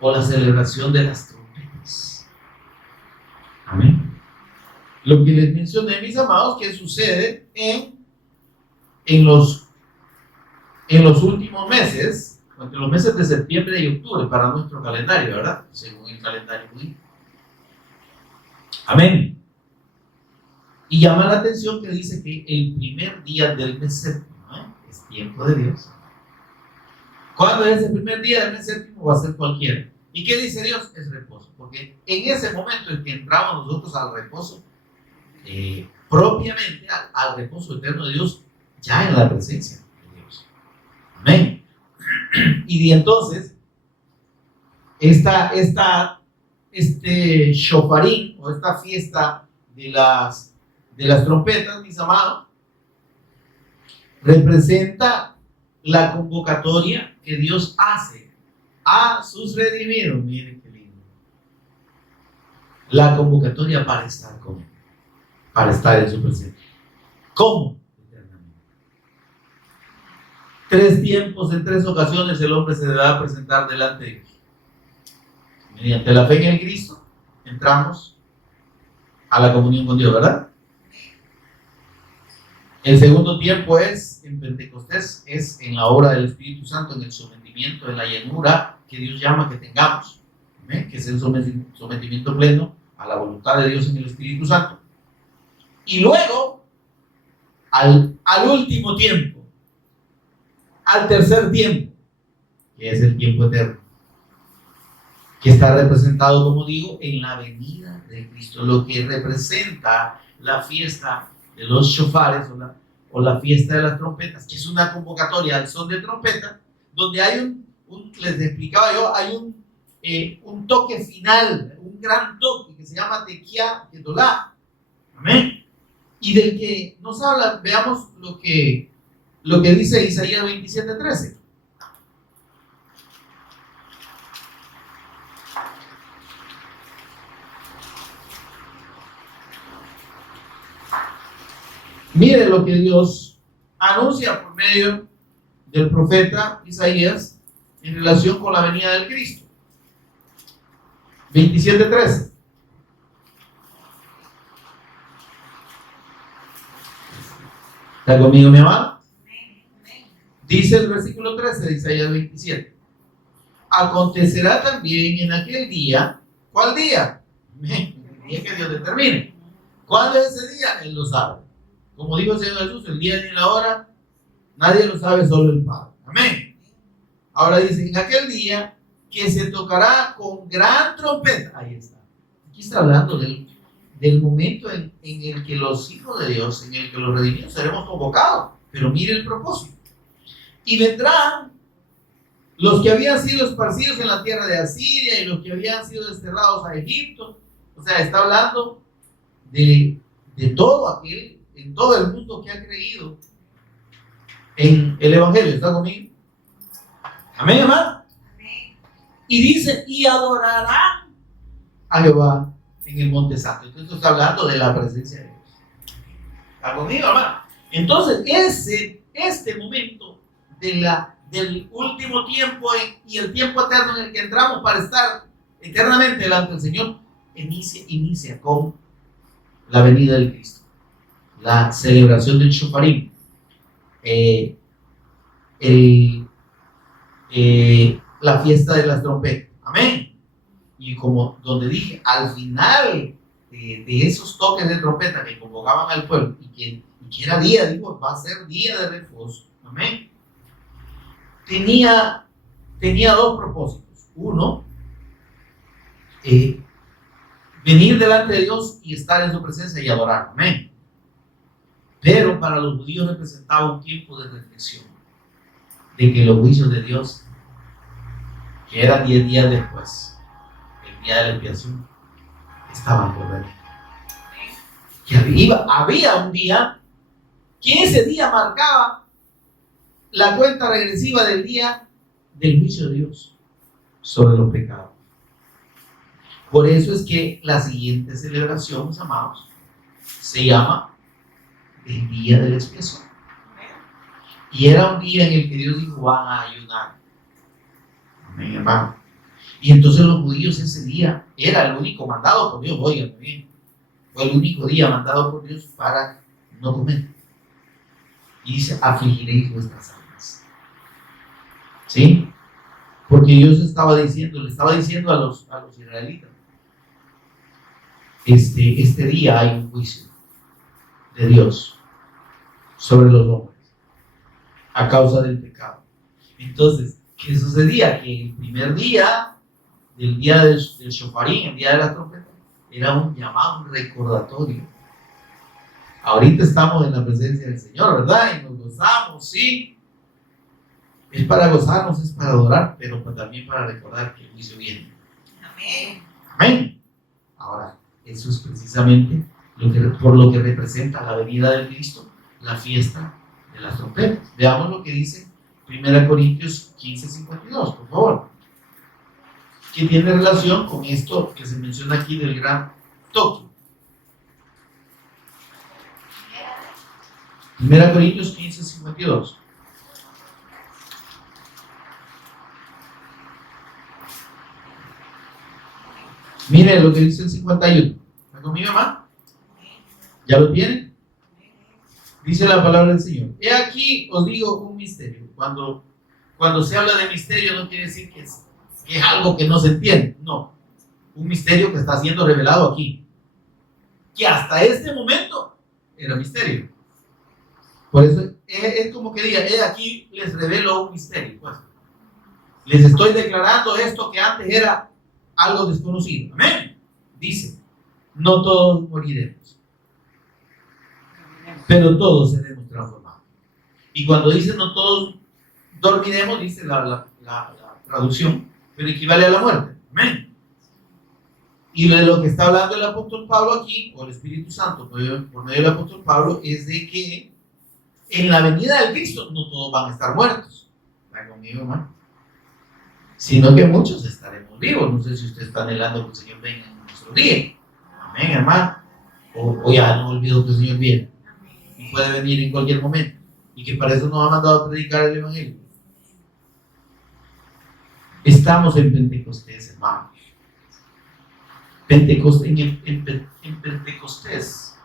o la celebración de las trompetas. Amén. Lo que les mencioné, mis amados, que sucede en los últimos meses, entre los meses de septiembre y octubre para nuestro calendario, ¿verdad? Según el calendario judío. Amén. Y llama la atención que dice que el primer día del mes séptimo es tiempo de Dios. ¿Cuándo es el primer día del mes séptimo? Va a ser cualquiera. ¿Y qué dice Dios? Es reposo. Porque en ese momento en que entramos nosotros al reposo, propiamente al reposo eterno de Dios, ya en la presencia de Dios. Amén. Y entonces, este shofarín o esta fiesta de las trompetas, mis amados, representa la convocatoria que Dios hace a sus redimidos. Miren qué lindo. La convocatoria para estar con Él, para estar en su presencia. ¿Cómo? Eternamente. 3 tiempos, en 3 ocasiones el hombre se deberá presentar delante de Dios. Mediante la fe en el Cristo entramos a la comunión con Dios, ¿verdad? El segundo tiempo es en Pentecostés, es en la obra del Espíritu Santo, en el sometimiento, en la llenura que Dios llama que tengamos, ¿eh? Que es el sometimiento pleno a la voluntad de Dios en el Espíritu Santo. Y luego, al último tiempo, al tercer tiempo, que es el tiempo eterno, que está representado, como digo, en la venida de Cristo, lo que representa la fiesta de los shofares o la fiesta de las trompetas, que es una convocatoria al son de trompeta, donde hay les explicaba yo, hay un toque final, un gran toque que se llama Tequía Gedolá. Amén. Y del que nos habla, veamos lo que dice Isaías 27:13. Mire lo que Dios anuncia por medio del profeta Isaías en relación con la venida del Cristo. 27:13. ¿Está conmigo, mi amado? Dice el versículo 13 de Isaías 27. Acontecerá también en aquel día. ¿Cuál día? El día que Dios determine. ¿Cuándo es ese día? Él lo sabe. Como dijo el Señor Jesús, el día ni la hora, nadie lo sabe, solo el Padre. Amén. Ahora dice, en aquel día que se tocará con gran trompeta. Ahí está. Aquí está hablando del momento en el que los hijos de Dios, en el que los redimidos seremos convocados. Pero mire el propósito. Y vendrán los que habían sido esparcidos en la tierra de Asiria y los que habían sido desterrados a Egipto. O sea, está hablando de todo aquel, en todo el mundo que ha creído en el Evangelio. ¿Está conmigo? Amén, hermano. Y dice, y adorarán a Jehová en el monte santo. Entonces está hablando de la presencia de Dios. ¿Está conmigo, hermano? Entonces, este momento del último tiempo y el tiempo eterno en el que entramos para estar eternamente delante del Señor, inicia con la venida del Cristo, la celebración del Shofarim, la fiesta de las trompetas. Amén. Y como donde dije, al final de esos toques de trompeta que convocaban al pueblo y que era día, digo, va a ser día de reposo. Amén. Tenía dos propósitos. Uno, venir delante de Dios y estar en su presencia y adorar. Amén. Pero para los judíos representaba un tiempo de reflexión, de que los juicios de Dios, que eran 10 días después, el día de la expiación, estaban por venir. Que había un día, que ese día marcaba la cuenta regresiva del día del juicio de Dios sobre los pecados. Por eso es que la siguiente celebración, mis amados, se llama el día de la expiación. Y era un día en el que Dios dijo, van a ayunar. Amén, hermano. Y entonces los judíos ese día era el único mandado por Dios, oigan bien, fue el único día mandado por Dios para no comer. Y dice, afligiréis vuestras almas. ¿Sí? Porque Dios le estaba diciendo a los israelitas, este día hay un juicio de Dios sobre los hombres a causa del pecado. Entonces, ¿qué sucedía? Que el primer día del día del Shofarín, el día de la trompeta, era un llamado, un recordatorio. Ahorita estamos en la presencia del Señor, ¿verdad? Y nos gozamos, sí. Es para gozarnos, es para adorar, pero también para recordar que el juicio viene. Amén. Amén. Ahora, eso es precisamente por lo que representa la venida del Cristo, la fiesta de las trompetas. Veamos lo que dice 1 Corintios 15:52, por favor. Que tiene relación con esto que se menciona aquí del gran toque. 1 Corintios 15:52. Mire lo que dice el 51. ¿Está conmigo, hermano? ¿Ya lo tienen? Dice la palabra del Señor. He aquí os digo un misterio. Cuando se habla de misterio no quiere decir que es algo que no se entiende. No. Un misterio que está siendo revelado aquí. Que hasta este momento era misterio. Por eso es como que diga, aquí les revelo un misterio. Pues. Les estoy declarando esto que antes era algo desconocido. Amén. Dice, no todos moriremos, pero todos seremos transformados. Y cuando dice no todos dormiremos, dice la traducción, pero equivale a la muerte. Amén. Y de lo que está hablando el apóstol Pablo aquí, o el Espíritu Santo por medio del apóstol Pablo, es de que en la venida del Cristo no todos van a estar muertos. ¿Está conmigo, hermano? Sino que muchos estaremos vivos. No sé si usted está anhelando que el Señor venga en nuestro día. Amén, hermano. O ya no olvido que el Señor viene. Y puede venir en cualquier momento y que para eso nos ha mandado a predicar el Evangelio. Estamos en Pentecostés, hermanos. En Pentecostés,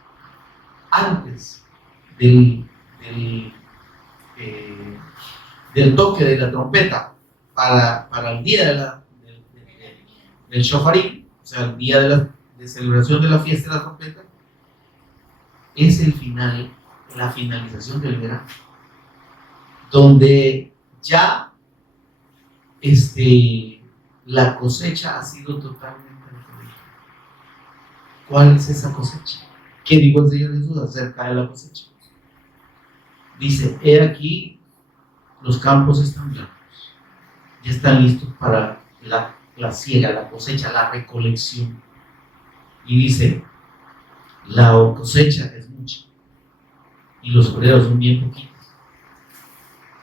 antes del toque de la trompeta para el día del shofarín, o sea, el día de celebración de la fiesta de la trompeta, es la finalización del verano, donde ya la cosecha ha sido totalmente recogida. ¿Cuál es esa cosecha? ¿Qué dijo el Señor Jesús acerca de la cosecha? Dice, he aquí, los campos están blancos, ya están listos para la siega, la cosecha, la recolección. Y dice, la cosecha es mucha y los obreros son bien poquitos.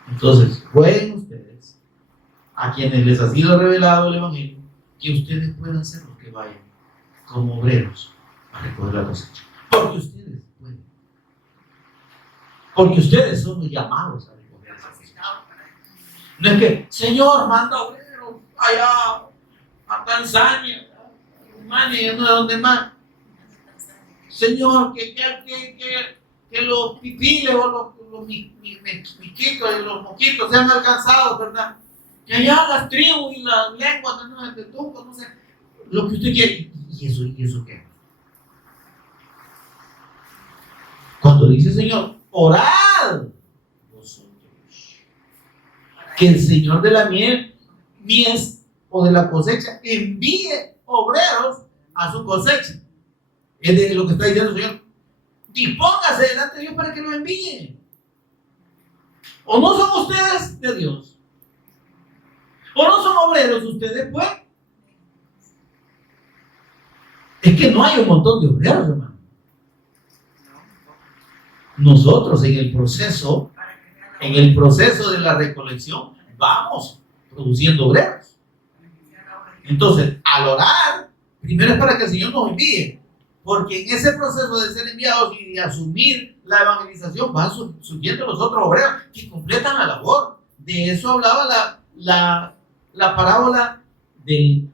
Entonces, jueguen ustedes, a quienes les ha sido revelado el Evangelio, que ustedes puedan ser los que vayan como obreros a recoger la cosecha. Porque ustedes pueden. Porque ustedes son los llamados a recoger la cosecha. No es que, Señor, manda obreros allá a Tanzania, a Rumania, no sé dónde más. Señor, que los pipiles o los miquitos y los moquitos sean alcanzados, ¿verdad? Que allá las tribus y las lenguas de Tunco, no sé, lo que usted quiere. ¿Y eso qué? Cuando dice Señor, orad vosotros, que el Señor de la mies o de la cosecha envíe obreros a su cosecha. Es de lo que está diciendo el Señor. Dispóngase delante de Dios para que lo envíe. ¿O no son ustedes de Dios? ¿O no son obreros ustedes, pues? Es que no hay un montón de obreros, hermano. Nosotros en el proceso de la recolección vamos produciendo obreros. Entonces, al orar, primero es para que el Señor nos envíe. Porque en ese proceso de ser enviados y de asumir la evangelización van surgiendo los otros obreros que completan la labor. De eso hablaba la parábola de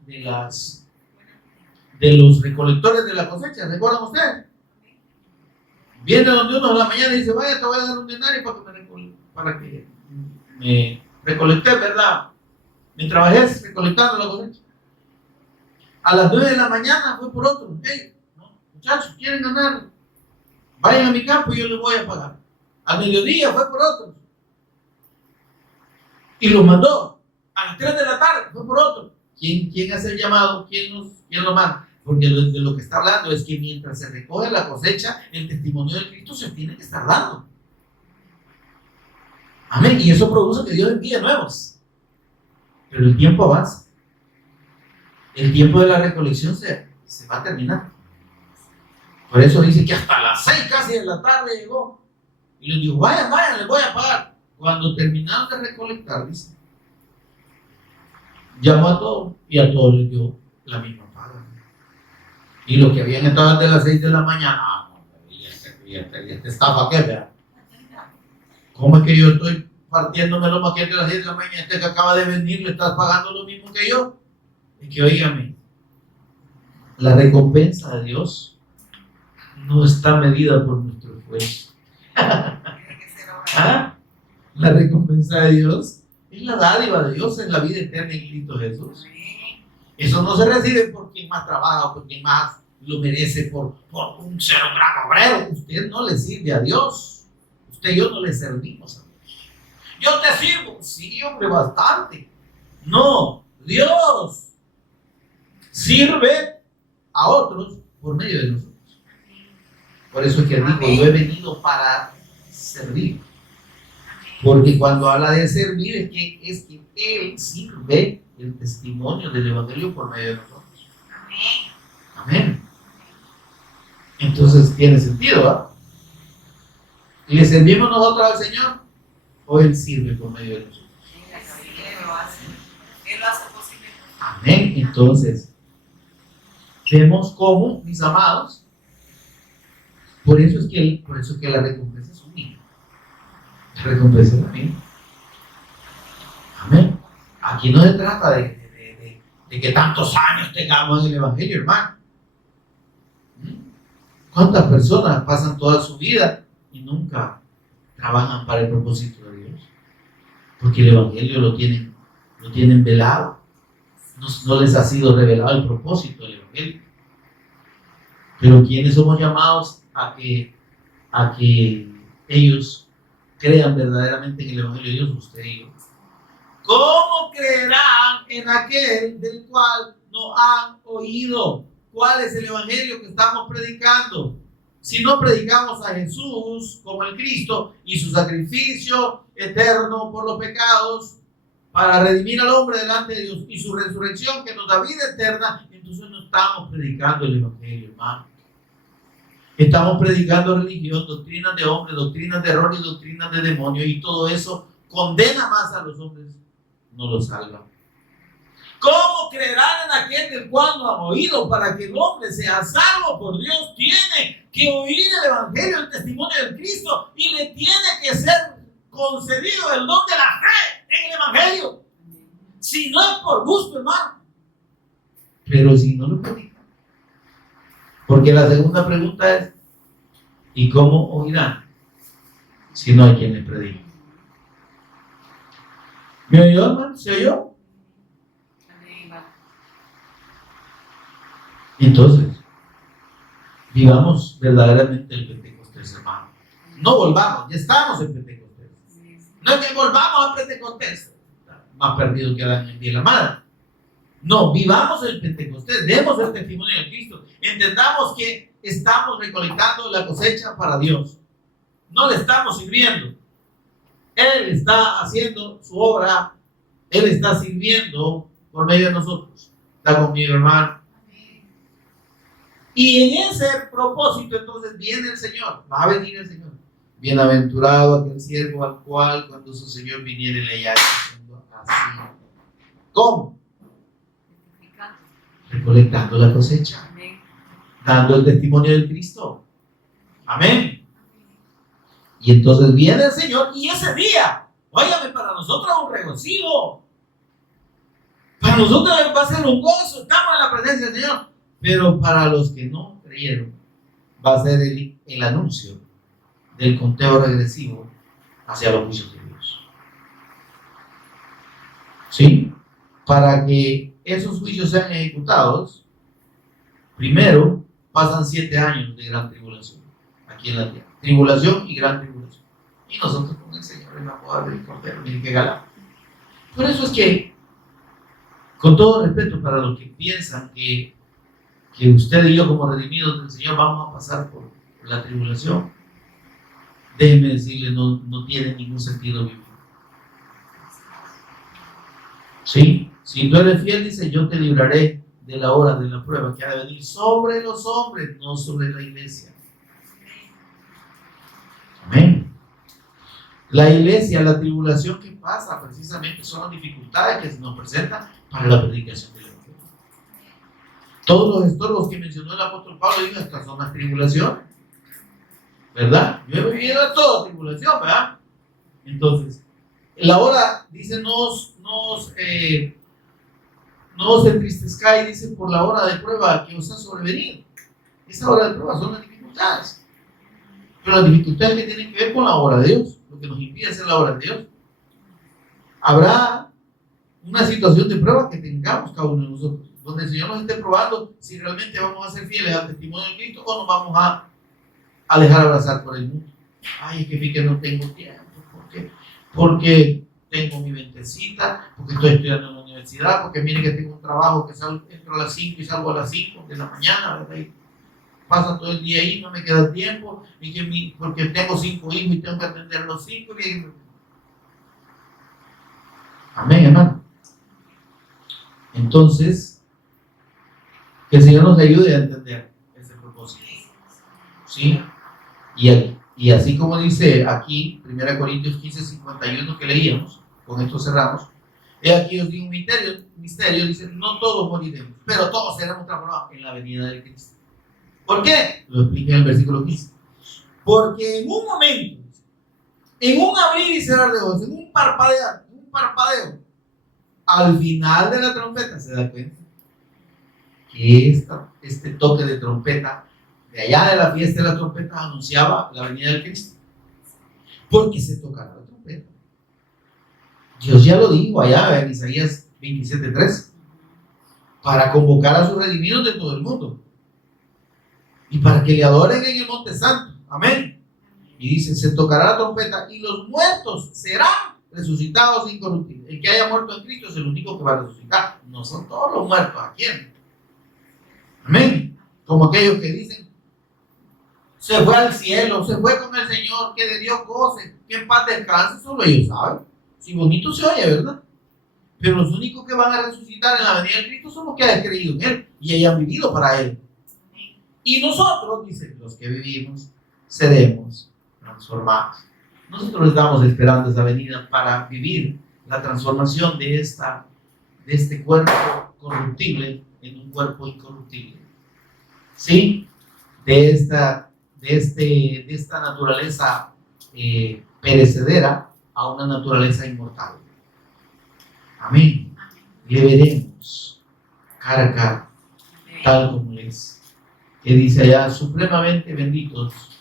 los recolectores de la cosecha. ¿Recuerdan ustedes? Viene donde uno en la mañana y dice, vaya, te voy a dar un denario para que me recolectes, ¿verdad? Me trabajé recolectando la cosecha. A las 9 de la mañana fue por otro. Hey, muchachos, ¿quieren ganar? Vayan a mi campo y yo les voy a pagar. Al mediodía fue por otros. Y los mandó. A las 3 de la tarde fue por otros. ¿Quién hace el llamado? ¿Quién lo manda? Porque de lo que está hablando es que mientras se recoge la cosecha, el testimonio de Cristo se tiene que estar dando. Amén. Y eso produce que Dios envíe nuevos. Pero el tiempo avanza. El tiempo de la recolección se va a terminar. Por eso dice que hasta las 6 casi de la tarde llegó. Y les digo, vayan, les voy a pagar. Cuando terminaron de recolectar, dice, llamó a todos y a todos les dio la misma paga. Y los que habían estado desde las 6 de la mañana, y este estafa que vea. ¿Cómo es que yo estoy partiéndome los maquetes a las 6 de la mañana? Este que acaba de venir le estás pagando lo mismo que yo. Es que oígame, la recompensa de Dios no está medida por nuestro esfuerzo. ¿Ah? La recompensa de Dios es la dádiva de Dios en la vida eterna en Cristo Jesús. Eso no se recibe por quien más trabaja o por quien más lo merece, por un ser un gran obrero. Usted no le sirve a Dios. Usted y yo no le servimos a Dios. Yo te sirvo. Sí, hombre, bastante. No, Dios sirve a otros por medio de nosotros. Por eso es que digo, yo he venido para servir. Porque cuando habla de servir es que Él sirve el testimonio del Evangelio por medio de nosotros. Amén. Entonces tiene sentido, ¿verdad? ¿Le servimos nosotros al Señor o Él sirve por medio de nosotros? Él lo hace posible. Amén. Entonces, vemos cómo, mis amados, Por eso es que la recompensa es única. La recompensa es la misma. Amén. Aquí no se trata de que tantos años tengamos en el Evangelio, hermano. ¿Cuántas personas pasan toda su vida y nunca trabajan para el propósito de Dios? Porque el Evangelio lo tienen velado. No les ha sido revelado el propósito del Evangelio. Pero ¿quiénes somos llamados a que ellos crean verdaderamente en el Evangelio de Dios? Usted y yo. ¿Cómo creerán en aquel del cual no han oído? ¿Cuál es el Evangelio que estamos predicando? Si no predicamos a Jesús como el Cristo y su sacrificio eterno por los pecados para redimir al hombre delante de Dios y su resurrección que nos da vida eterna, entonces no estamos predicando el Evangelio, hermano. Estamos predicando religión, doctrinas de hombres, doctrinas de error y doctrinas de demonios, y todo eso condena más a los hombres, no los salva. ¿Cómo creerán en aquel del cual no han oído? Para que el hombre sea salvo por Dios, tiene que oír el Evangelio, el testimonio del Cristo, y le tiene que ser concedido el don de la fe en el Evangelio. Si no es por gusto, hermano. Pero si no lo predican. Porque la segunda pregunta es, ¿y cómo oirán si no hay quien les predique? ¿Me oyó, hermano? ¿Se oyó? Entonces, vivamos verdaderamente el Pentecostés, hermano. No volvamos, ya estamos en Pentecostés. No es que volvamos a Pentecostés, más perdido que Adán en la madre. No, vivamos el Pentecostés, demos el testimonio de Cristo, entendamos que estamos recolectando la cosecha para Dios, no le estamos sirviendo. Él está haciendo su obra, Él está sirviendo por medio de nosotros. ¿Está conmigo, hermano? Y en ese propósito entonces viene el Señor, va a venir el Señor. Bienaventurado aquel siervo al cual cuando su Señor viniere le hallará haciendo así. ¿Cómo? Recolectando la cosecha. Amén. Dando el testimonio del Cristo. Amén. Y entonces viene el Señor y ese día, óigame, para nosotros es un regocijo. Para nosotros va a ser un gozo, estamos en la presencia del Señor. Pero para los que no creyeron, va a ser el anuncio del conteo regresivo hacia los juicios de Dios. ¿Sí? Para que esos juicios sean ejecutados, primero pasan 7 años de gran tribulación aquí en la tierra. Tribulación y gran tribulación. Y nosotros con el Señor en la boda del Cordero, miren qué galán. Por eso es que, con todo respeto para los que piensan que usted y yo como redimidos del Señor vamos a pasar por la tribulación, déjenme decirle, no tiene ningún sentido vivir. ¿Sí? Si tú eres fiel, dice, yo te libraré de la hora de la prueba que ha de venir sobre los hombres, no sobre la iglesia. Amén. La iglesia, la tribulación que pasa precisamente son las dificultades que se nos presentan para la predicación del Evangelio. Todos los estorbos que mencionó el apóstol Pablo, dijo, estas son las tribulaciones, ¿verdad? Yo he vivido toda tribulación, ¿verdad? Entonces, la hora, dice, no os entristezcáis, dice, por la hora de prueba que os ha sobrevenido. Esa hora de prueba son las dificultades. Pero las dificultades que tienen que ver con la obra de Dios, lo que nos impide hacer la obra de Dios. Habrá una situación de prueba que tengamos cada uno de nosotros, donde el Señor nos esté probando si realmente vamos a ser fieles al testimonio de Cristo o nos vamos a dejar abrazar por el mundo. Ay, es que no tengo tiempo. ¿Por qué? Porque tengo mi ventecita, porque estoy estudiando en la universidad, porque mire que tengo un trabajo que entro a las 5 y salgo a las 5 de la mañana, ¿verdad? Y pasa todo el día ahí, no me queda tiempo, y porque tengo 5 hijos y tengo que atender los 5. Amén, hermano. Entonces, que el Señor nos ayude a entender ese propósito. ¿Sí? Y así como dice aquí, 1 Corintios 15, 51 que leíamos, con esto cerramos, he aquí os digo un misterio, dice, no todos moriremos, pero todos seremos transformados en la venida de Cristo. ¿Por qué? Lo explica en el versículo 15. Porque en un momento, en un abrir y cerrar de ojos, en un parpadeo, al final de la trompeta se da cuenta que este toque de trompeta de allá de la fiesta de la trompeta anunciaba la venida del Cristo. Porque se tocará la trompeta. Dios ya lo dijo allá en Isaías 27:3, para convocar a sus redimidos de todo el mundo y para que le adoren en el monte santo. Amén. Y dice, se tocará la trompeta y los muertos serán resucitados incorruptibles. El que haya muerto en Cristo es el único que va a resucitar. No son todos los muertos. ¿A quién? Amén. Como aquellos que dicen, se fue al cielo, se fue con el Señor, que de Dios goce, que en paz descanse. Solo ellos saben. Si bonito se oye, ¿verdad? Pero los únicos que van a resucitar en la venida de Cristo son los que hayan creído en Él y hayan vivido para Él. Y nosotros, dicen, los que vivimos, seremos transformados. Nosotros estamos esperando esa venida para vivir la transformación de este cuerpo corruptible en un cuerpo incorruptible. ¿Sí? De esta naturaleza perecedera a una naturaleza inmortal. Amén. Le veremos cara a cara, tal como es. Que dice allá, supremamente benditos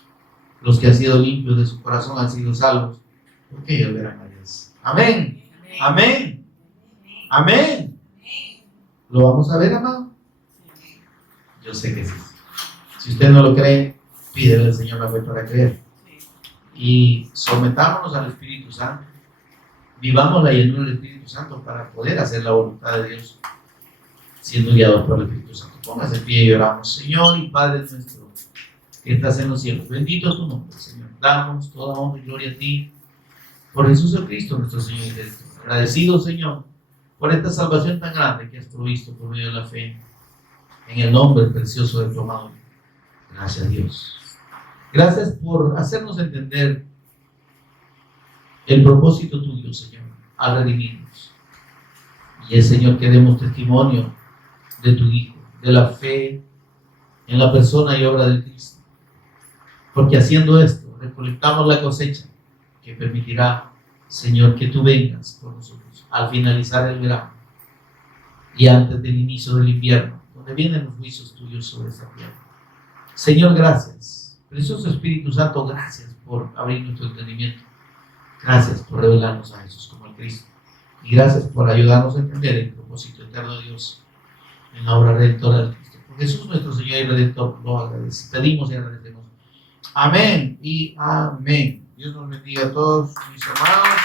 los que han sido limpios de su corazón, han sido salvos, porque ellos verán a Dios. Amén. Amén. Amén. ¿Lo vamos a ver, amado? Yo sé que sí. Si usted no lo cree, pídele al Señor la fe para creer. Y sometámonos al Espíritu Santo. Vivamos la llenura del Espíritu Santo para poder hacer la voluntad de Dios, siendo guiados por el Espíritu Santo. Póngase en pie y oramos. Señor y Padre nuestro, que estás en los cielos, bendito tu nombre, Señor. Damos toda honra y gloria a ti, por Jesús el Cristo, nuestro Señor y Cristo. Agradecido, Señor, por esta salvación tan grande que has provisto por medio de la fe, en el nombre precioso de tu amado. Gracias, Dios. Gracias por hacernos entender el propósito tuyo, Señor, al redimirnos. Y es, Señor, que demos testimonio de tu Hijo, de la fe en la persona y obra de Cristo. Porque haciendo esto, recolectamos la cosecha que permitirá, Señor, que tú vengas por nosotros al finalizar el verano y antes del inicio del invierno, donde vienen los juicios tuyos sobre esta tierra. Señor, gracias. Precioso Espíritu Santo, gracias por abrir nuestro entendimiento. Gracias por revelarnos a Jesús como el Cristo. Y gracias por ayudarnos a entender el propósito eterno de Dios en la obra redentora de Cristo. Por Jesús nuestro Señor y Redentor, lo agradecemos, pedimos y agradecemos. Amén y amén. Dios nos bendiga a todos mis hermanos.